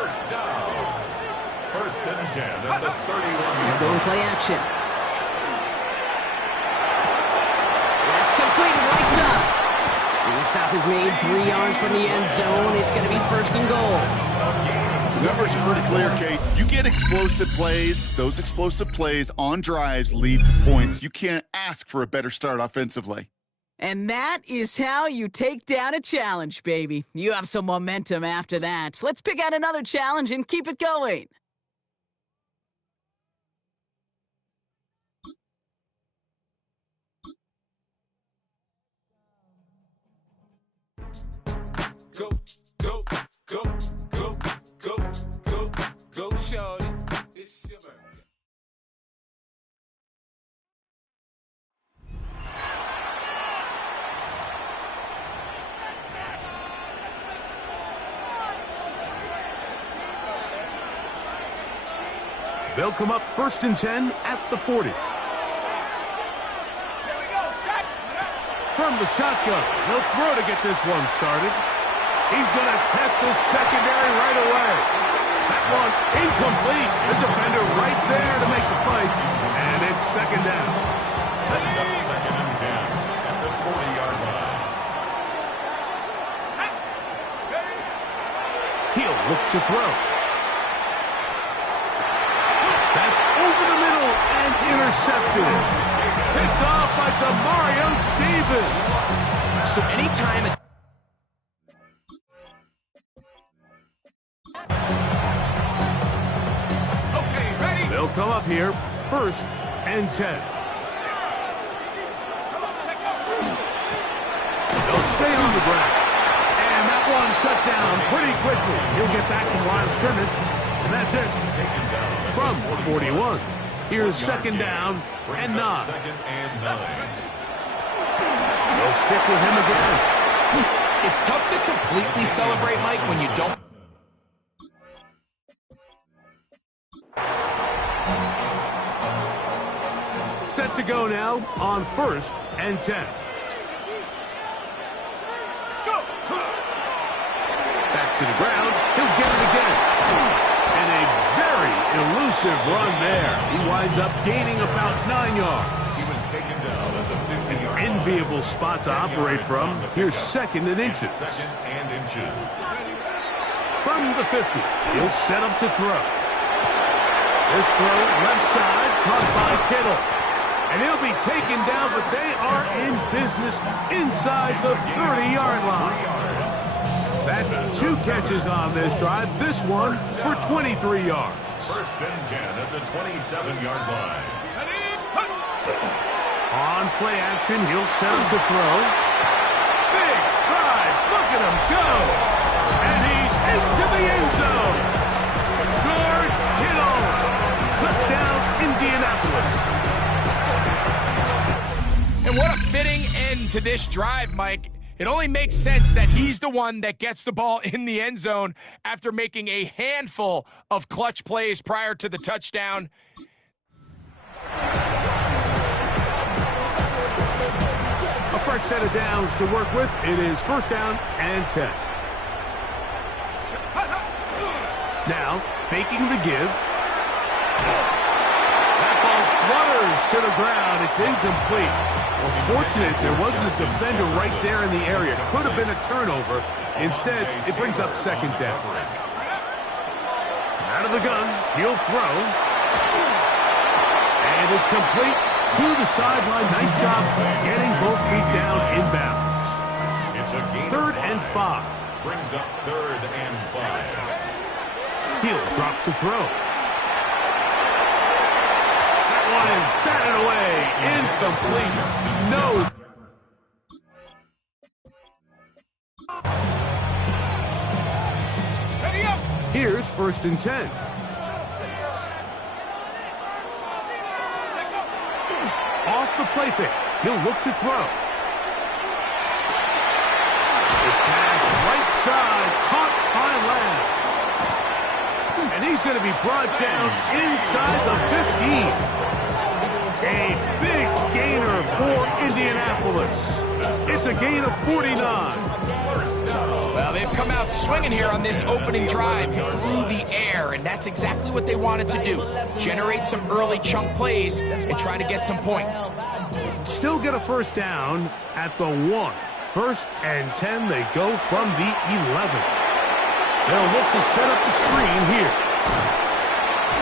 First and 10 at the 31. Go and play action. That's completed right side. And the stop is made 3 yards from the end zone. It's going to be 1st and goal. The numbers are pretty clear, Kate. You get explosive plays. Those explosive plays on drives lead to points. You can't ask for a better start offensively. And that is how you take down a challenge, baby. You have some momentum after that. Let's pick out another challenge and keep it going. Go, go, go, go, go, go, go, shorty. It's your birthday. They'll come up 1st and 10 at the 40. From the shotgun, he'll throw to get this one started. He's going to test the secondary right away. That one's incomplete. The defender right there to make the play. And it's 2nd down. That's up 2nd and 10 at the 40-yard line. He'll look to throw. That's over the middle and intercepted. Picked off by Demario Davis. So anytime... They'll come up here, 1st and 10. They'll stay on the ground. And that one shut down pretty quickly. He'll get back from line of scrimmage, and that's it. From the 41. Here's 2nd down and 9. 2nd and 9. They'll stick with him again. It's tough to completely celebrate, Mike, when you don't... Set to go now on 1st and 10. Back to the ground. He'll get it again. And a very elusive run there. He winds up gaining about 9 yards. He was taken down at the 50-yard line. Enviable spot to operate from. Here's 2nd and inches. 2nd and inches. From the 50, he'll set up to throw. This throw left side caught by Kittle. And he'll be taken down, but they are in business inside the 30-yard line. That's 2 catches on this drive. This one for 23 yards. 1st and 10 at the 27-yard line. On play action, he'll set him to throw. Big strides. Look at him go. And he's into the end zone. George Kittle Touchdown, Indianapolis. And what a fitting end to this drive, Mike. It only makes sense that he's the one that gets the ball in the end zone after making a handful of clutch plays prior to the touchdown. A fresh set of downs to work with. It is first down and 10. Now, faking the give. That ball flutters to the ground. It's incomplete. Well, fortunate there wasn't a defender right there in the area. Could have been a turnover. Instead, it brings up second down. Out of the gun, he'll throw. And it's complete to the sideline. Nice job getting both feet down in bounds. It's a gain. 3rd and 5. Brings up 3rd and 5. He'll drop to throw. That one is batted away. Incomplete. No. Here's 1st and 10. Off the play fake. He'll look to throw. This pass right side, caught by Lamb. And he's going to be brought down inside the 15. A big gainer for Indianapolis. It's a gain of 49. Well, they've come out swinging here on this opening drive through the air, and that's exactly what they wanted to do. Generate some early chunk plays and try to get some points. Still get a first down at the 1. 1st and 10, they go from the 11. They'll look to set up the screen here.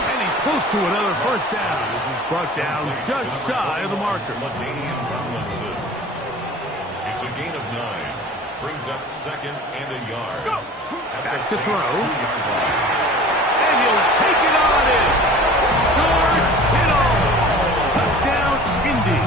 And he's close to another first down. This is brought down just shy of the marker. It's a gain of 9. Brings up 2nd and a yard. Go. Back to throw. And he'll take it on in. George Kittle. Touchdown, Indy.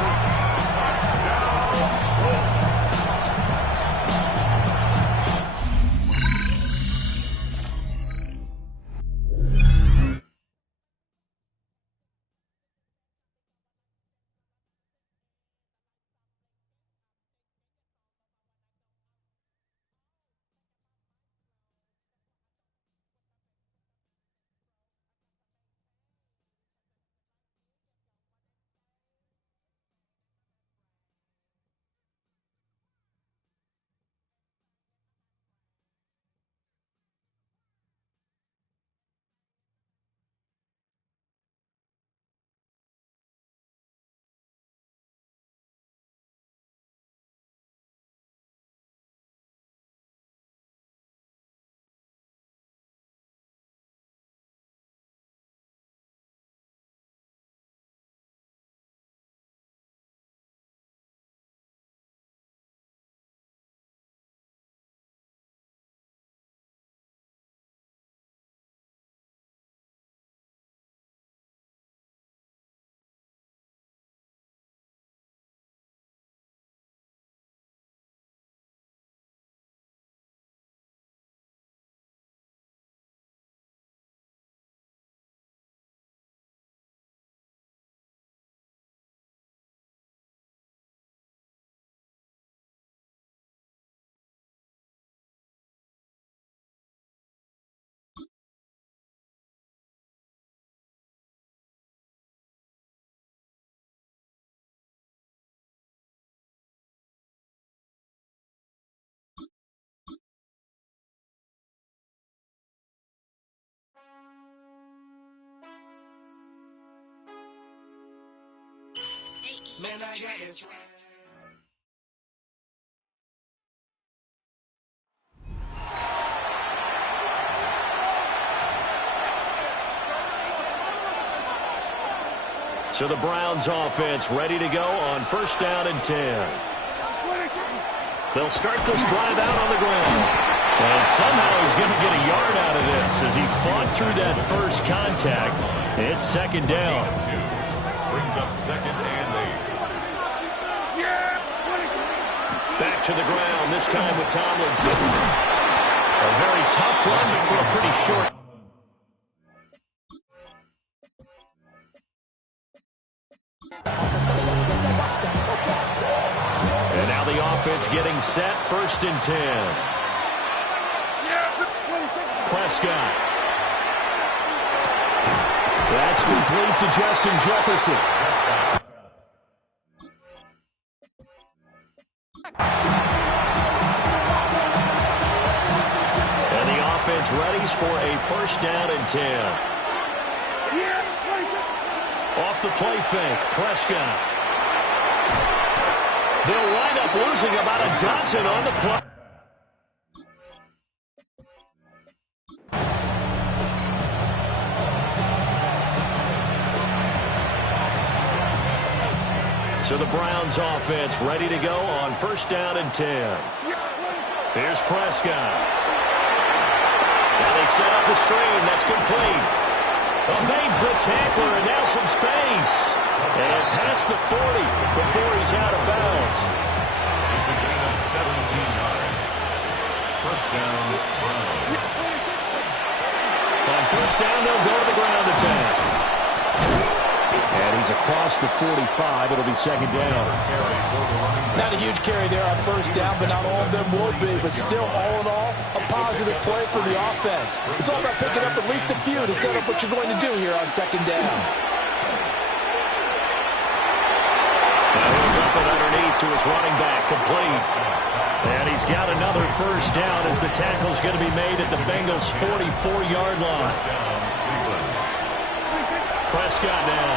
Man, I got this right. So the Browns offense ready to go on 1st down and 10. They'll start this drive out on the ground. And somehow he's going to get a yard out of this as he fought through that first contact. It's 2nd down. Brings up 2nd and 8. Back to the ground, this time with Tomlinson. A very tough run, but for a pretty short. offense getting set, 1st and 10. Prescott. That's complete to Justin Jefferson. And the offense readies for a 1st down and 10. Off the play fake, Prescott. They'll wind up losing about a dozen on the play. So the Browns offense ready to go on 1st down and 10. Here's Prescott. And they set up the screen. That's complete. Evades the tackler and now some space. And past the 40 before he's out of bounds. It's a gain of 17 yards. 1st down, Browns. On 1st down, they'll go to the ground attack. And he's across the 45. It'll be 2nd down. Not a huge carry there on 1st down, but not all of them will be. But still, all in all, a positive play for the offense. It's all about picking up at least a few to set up what you're going to do here on 2nd down. Now he'll dump it underneath to his running back, complete. And he's got another 1st down as the tackle's going to be made at the Bengals' 44-yard line. Prescott now.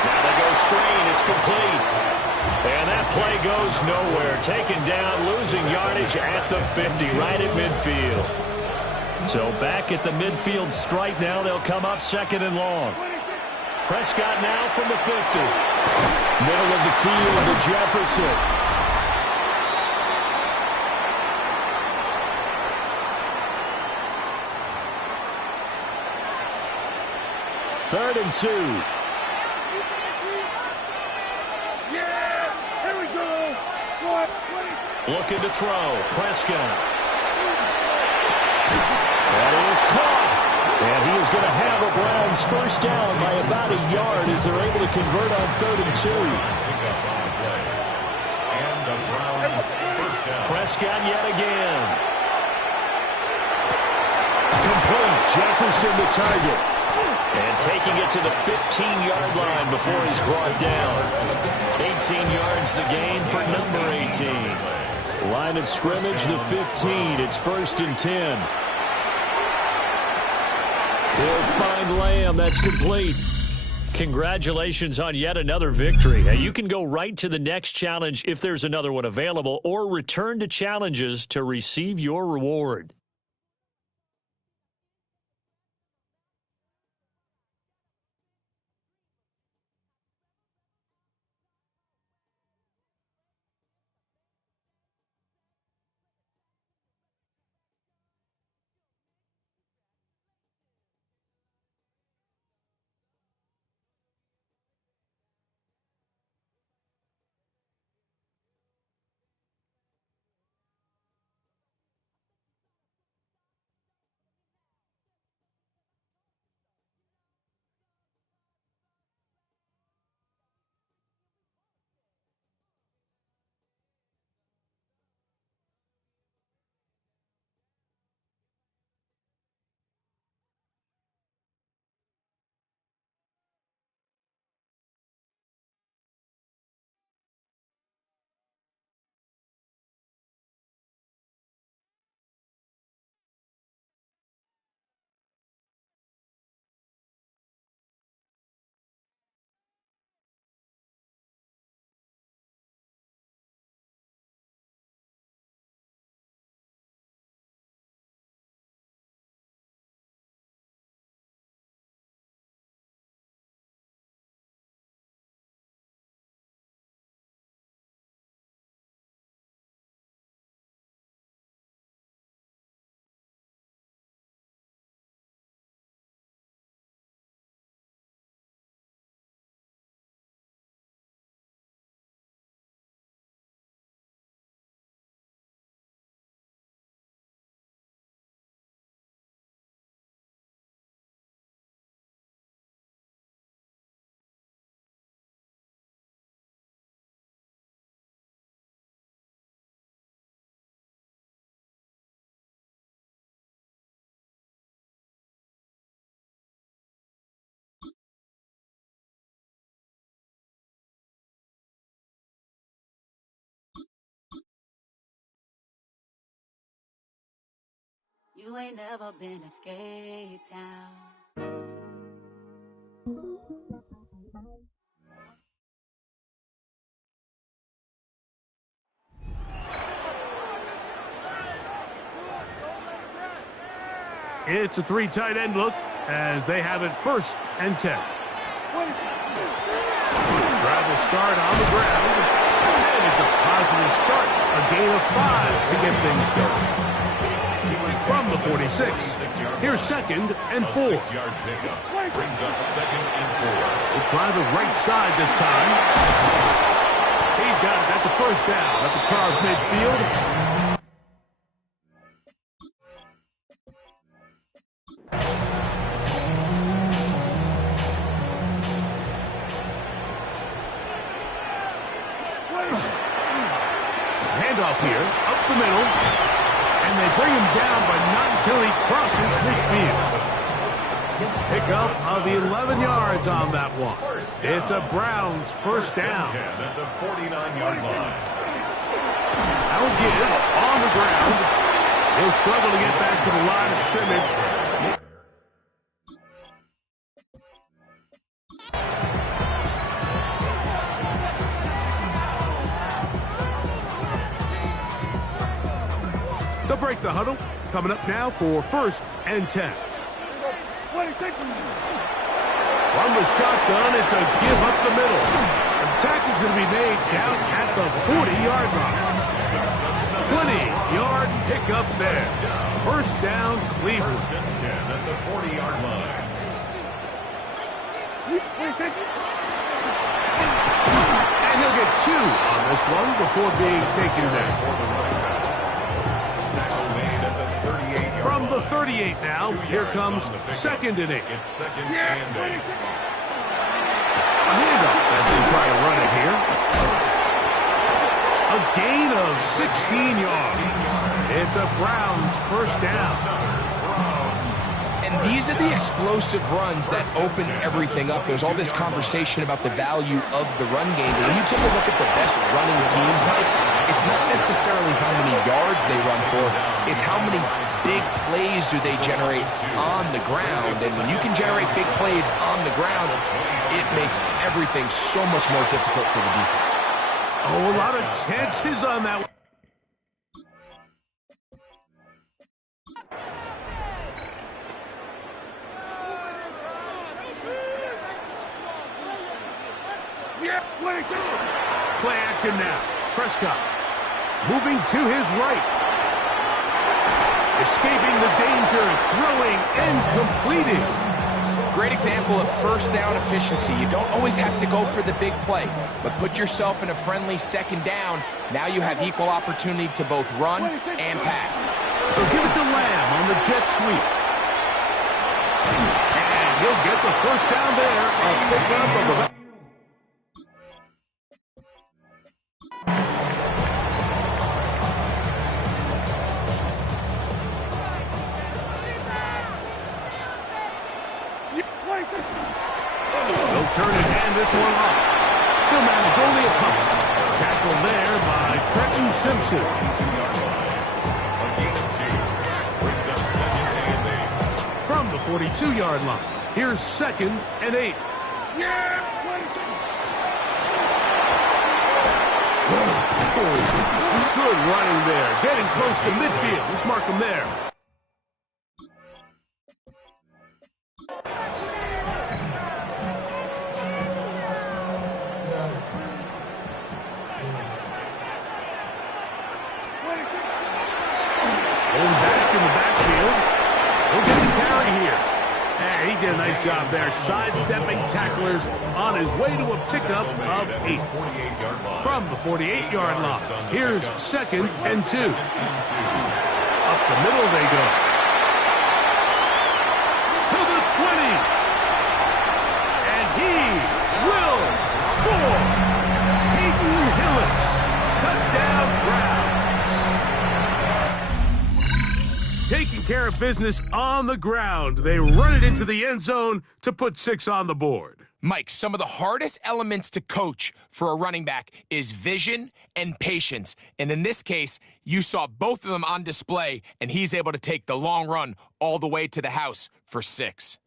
Now they go screen. It's complete. And that play goes nowhere. Taken down, losing yardage at the 50, right at midfield. So back at the midfield stripe now. They'll come up 2nd and long. Prescott now from the 50. Middle of the field to Jefferson. Third and 2. Looking to throw. Prescott. That is caught. And he is going to have a Browns 1st down by about a yard as they're able to convert on 3rd and 2. And the Browns 1st down. Prescott yet again. Complete. Jefferson the target. And taking it to the 15-yard line before he's brought down. 18 yards the gain for number 18. Line of scrimmage, the 15. It's 1st and 10. He'll find Lamb. That's complete. Congratulations on yet another victory. Now you can go right to the next challenge if there's another one available, or return to challenges to receive your reward. You ain't never been a skate town. It's a 3 tight end look as they have it 1st and 10. Drive will start on the ground. And it's a positive start. A gain of 5 to get things going. From the 46. Here's 2nd and 4. 6-yard pickup. Brings up 2nd and 4. We'll try the right side this time. He's got it. That's a 1st down up across midfield. Handoff here, up the middle, and they bring him down, but not until he crosses midfield. Pickup of 11 yards on that one. It's a Browns 1st down. At the 49-yard line. I'll give on the ground. He'll struggle to get back to the line of scrimmage. They'll break the huddle. Coming up now for 1st and 10. From the shotgun, it's a give up the middle. Attack is going to be made down at the 40-yard line. 20-yard pickup there. 1st down, Cleveland. 1st and 10 at the 40-yard line. And he'll get 2 on this one before being taken down. From the 38 now, here comes 2nd and 8. It's 2nd and 8. A handoff as they try to run it here. A gain of 16 yards. It's a Browns 1st down. And these are the explosive runs that open everything up. There's all this conversation about the value of the run game. But when you take a look at the best running teams, Mike, it's not necessarily how many yards they run for. It's how many big plays do they generate on the ground. And when you can generate big plays on the ground, it makes everything so much more difficult for the defense. Oh, a lot of chances on that one. Play action now. Prescott moving to his right. Escaping the danger, throwing and completing. Great example of 1st down efficiency. You don't always have to go for the big play, but put yourself in a friendly 2nd down. Now you have equal opportunity to both run and pass. They'll give it to Lamb on the jet sweep. And he'll get the 1st down there. A pickup of about... They'll turn and hand this one off. They'll manage only a punt. Tackle there by Trenton Simpson. From the 42-yard line, here's 2nd and 8. Good running there. Getting close to midfield. Let's mark him there. Going back in the backfield. He'll get the carry here. And he did a nice job there, sidestepping tacklers on his way to a pickup of 8. From the 48-yard line, here's 2nd and 2. Up the middle they go. To the 20. And he will score. Peyton Hillis. Touchdown, Browns. Taking care of business on the ground. They run it into the end zone to put 6 on the board. Mike, some of the hardest elements to coach for a running back is vision and patience. And in this case, you saw both of them on display, and he's able to take the long run all the way to the house for 6.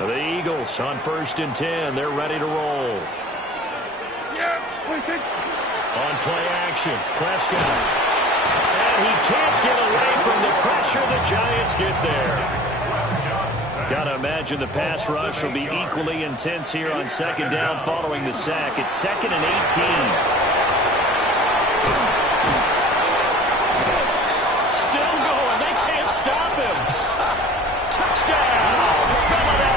The Eagles on 1st and 10. They're ready to roll. On play action, Prescott. And he can't get away from the pressure. The Giants get there. Got to imagine the pass rush will be equally intense here on 2nd down following the sack. It's 2nd and 18. Still going. They can't stop him. Touchdown, Philadelphia.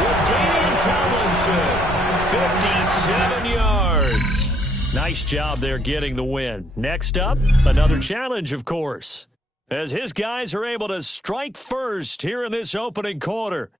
With Damian Tomlinson, 57 yards. Nice job there getting the win. Next up, another challenge, of course, as his guys are able to strike first here in this opening quarter.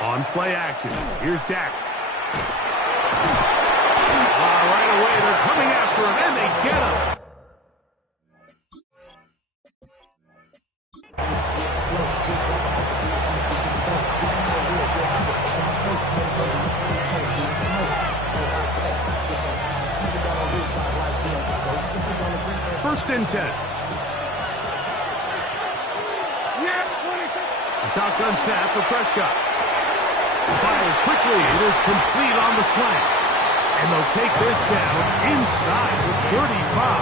On play action, here's Dak. Right away, they're coming after him, and they get him. First and 10. A shotgun snap for Prescott. Fires quickly. It is complete on the slant. And they'll take this down inside the 35.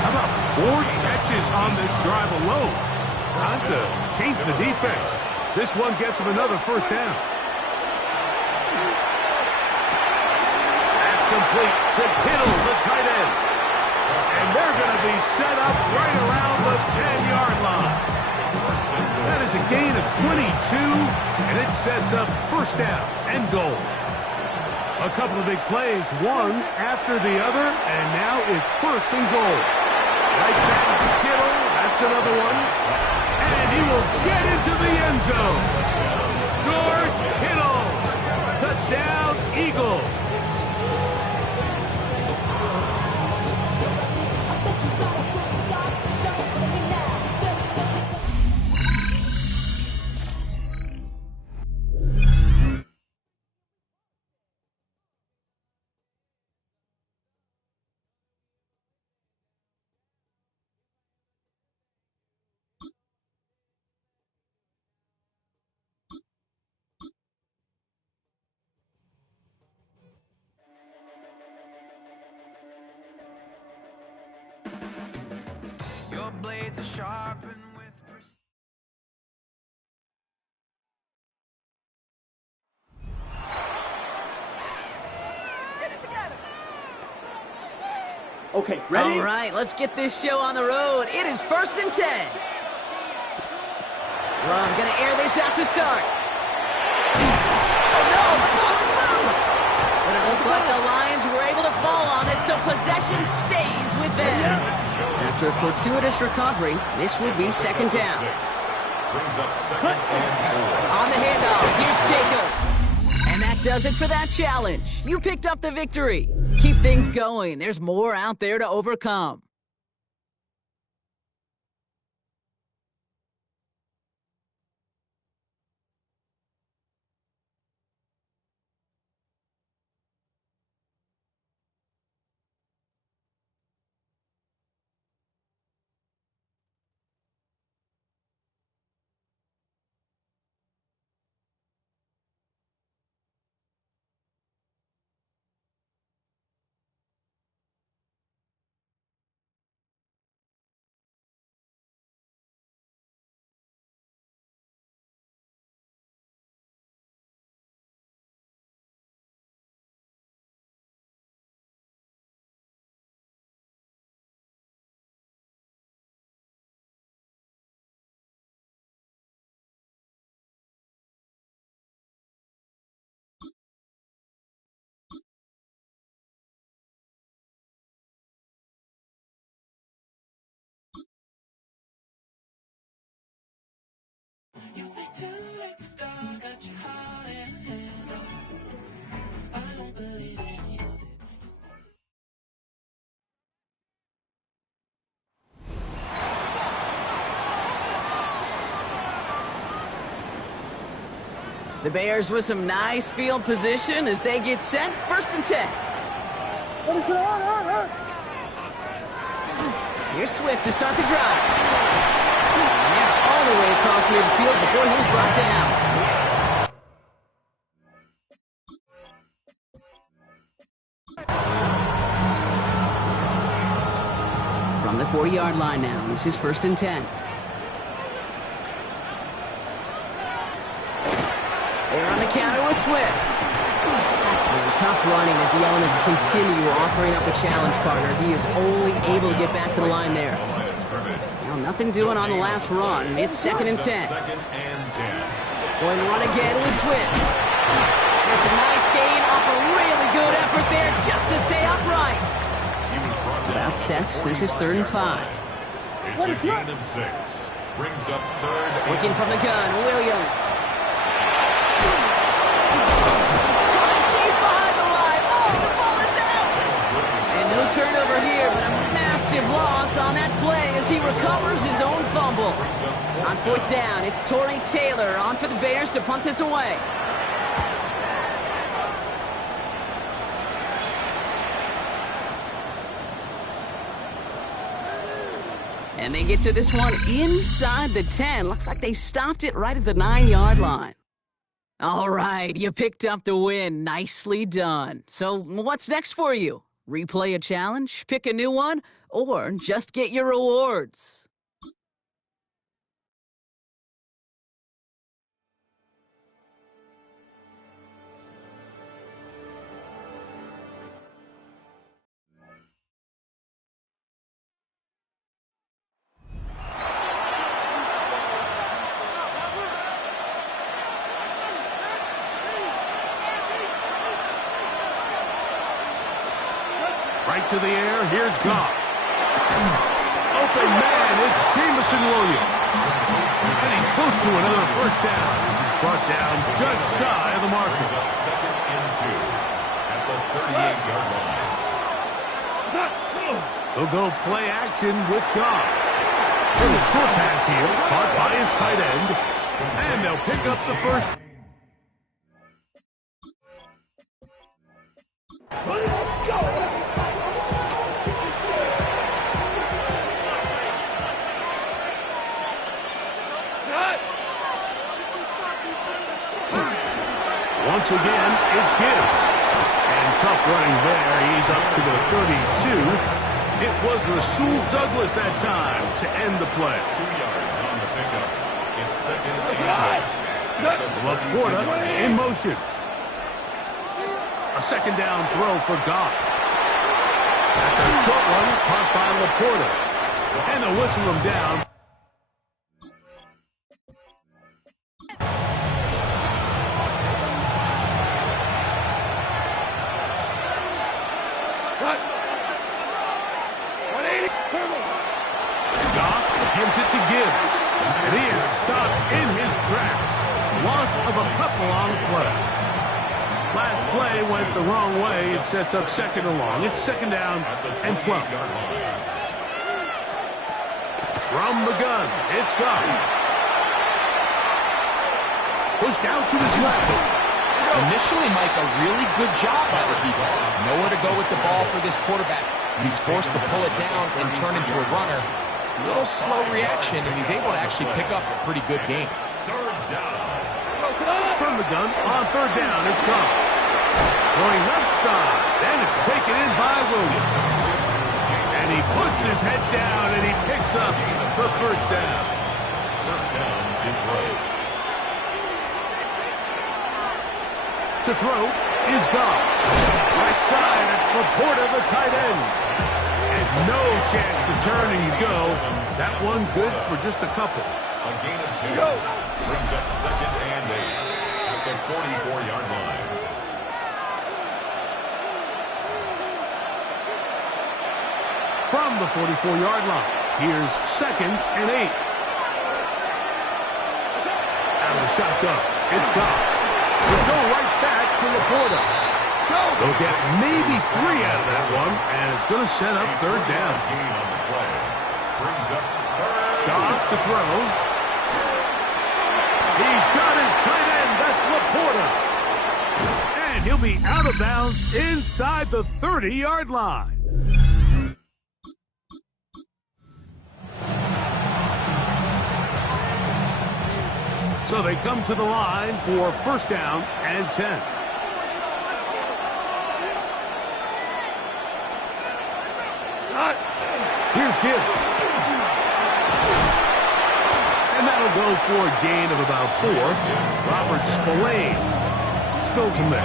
How about 4 catches on this drive alone? Time to change the defense. This one gets them another first down. That's complete to Kittle, the tight end. And they're going to be set up right around the 10-yard line. That is a gain of 22, and it sets up first down and goal. A couple of big plays, one after the other, and now it's first and goal. Right back to Kittle, that's another one. And he will get into the end zone. George Kittle, touchdown, Eagles. Your blades are sharpened with precision. Get it together. Okay, ready? All right, let's get this show on the road. It is first and 10. Love gonna air this out to start. Oh no, the ball is loose. But it looked like the Lions were able to fall on it, so possession stays with them. After a fortuitous recovery, this will be second down. On the handoff, here's Jacobs. And that does it for that challenge. You picked up the victory. Keep things going. There's more out there to overcome. You say too late to start, got your heart in hand. I don't believe any of it. The Bears with some nice field position as they get set. First and 10. Here's Swift to start the drive. And they're all the way across midfield before he was brought down. From the 40-yard line now, this is first and 10. They're on the counter with Swift. And tough running as the Elements continue offering up a challenge partner. He is only able to get back to the line there. Well, nothing doing on the last run. It's 2nd and 10. Going to run again with Swift. It's a nice gain off a really good effort there just to stay upright. About set. This is 3rd and 5. It's a gain of 6. Brings up 3rd. Working from the gun, Williams. Keep behind the line. Oh, the ball is out. And no turnover here, but a massive loss on that play as he recovers his own fumble. On 4th down, it's Torrey Taylor on for the Bears to punt this away. And they get to this one inside the 10. Looks like they stopped it right at the 9-yard line. All right, you picked up the win. Nicely done. So what's next for you? Replay a challenge, pick a new one, or just get your rewards? Right to the air, here's Goff. Open man, it's Jameson Williams. And he's close to another 1st down. He's brought down just shy of the marker. 2nd and 2 at the 38-yard line. They'll go play action with Goff. Little short pass here, caught by his tight end. And they'll pick up the first. Let's go! Once again, it's Gibbs. And tough running there. He's up to the 32. It was Rasul Douglas that time to end the play. 2 yards on the pickup. It's 2nd and 8. Laporta in motion. A 2nd down throw for Goff. That's a short one caught by Laporta. And they'll whistle him down. Gives it to Gibbs. And he is stopped in his tracks. Loss of a couple on the play. Last play went the wrong way. It sets up 2nd and long. It's 2nd down and 12. From the gun, it's Goff. Pushed out to his left. Initially, Mike, a really good job by the defense. Nowhere to go with the ball for this quarterback. He's forced to pull it down and turn into a runner. Little slow reaction, and he's able to actually pick up a pretty good game. From the gun, on 3rd down, it's Goff. Going left side, and it's taken in by Williams. And he puts his head down, and he picks up the 1st down. 1st down, Detroit. To throw is Goff. Right side, it's Laporta, the tight end. And no chance to turn and go. That one good for just a couple. A gain of 2. Brings up 2nd and 8 at the 44-yard line. From the 44-yard line, here's 2nd and 8. Out of the shotgun, it's Goff. We'll go right back to Laporta. They'll get maybe 3 out of that one, and it's going to set up 3rd down. Goff to throw. He's got his tight end. That's Laporta. And he'll be out of bounds inside the 30-yard line. So they come to the line for 1st down and 10. Here's Gibbs. And that'll They'll go for a gain of about 4. Robert Spillane spills him there.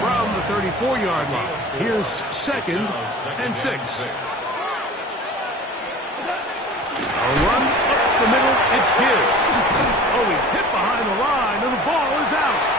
From the 34-yard line, here's 2nd and 6. A run up the middle, it's Gibbs. Oh, he's hit behind the line, and the ball is out.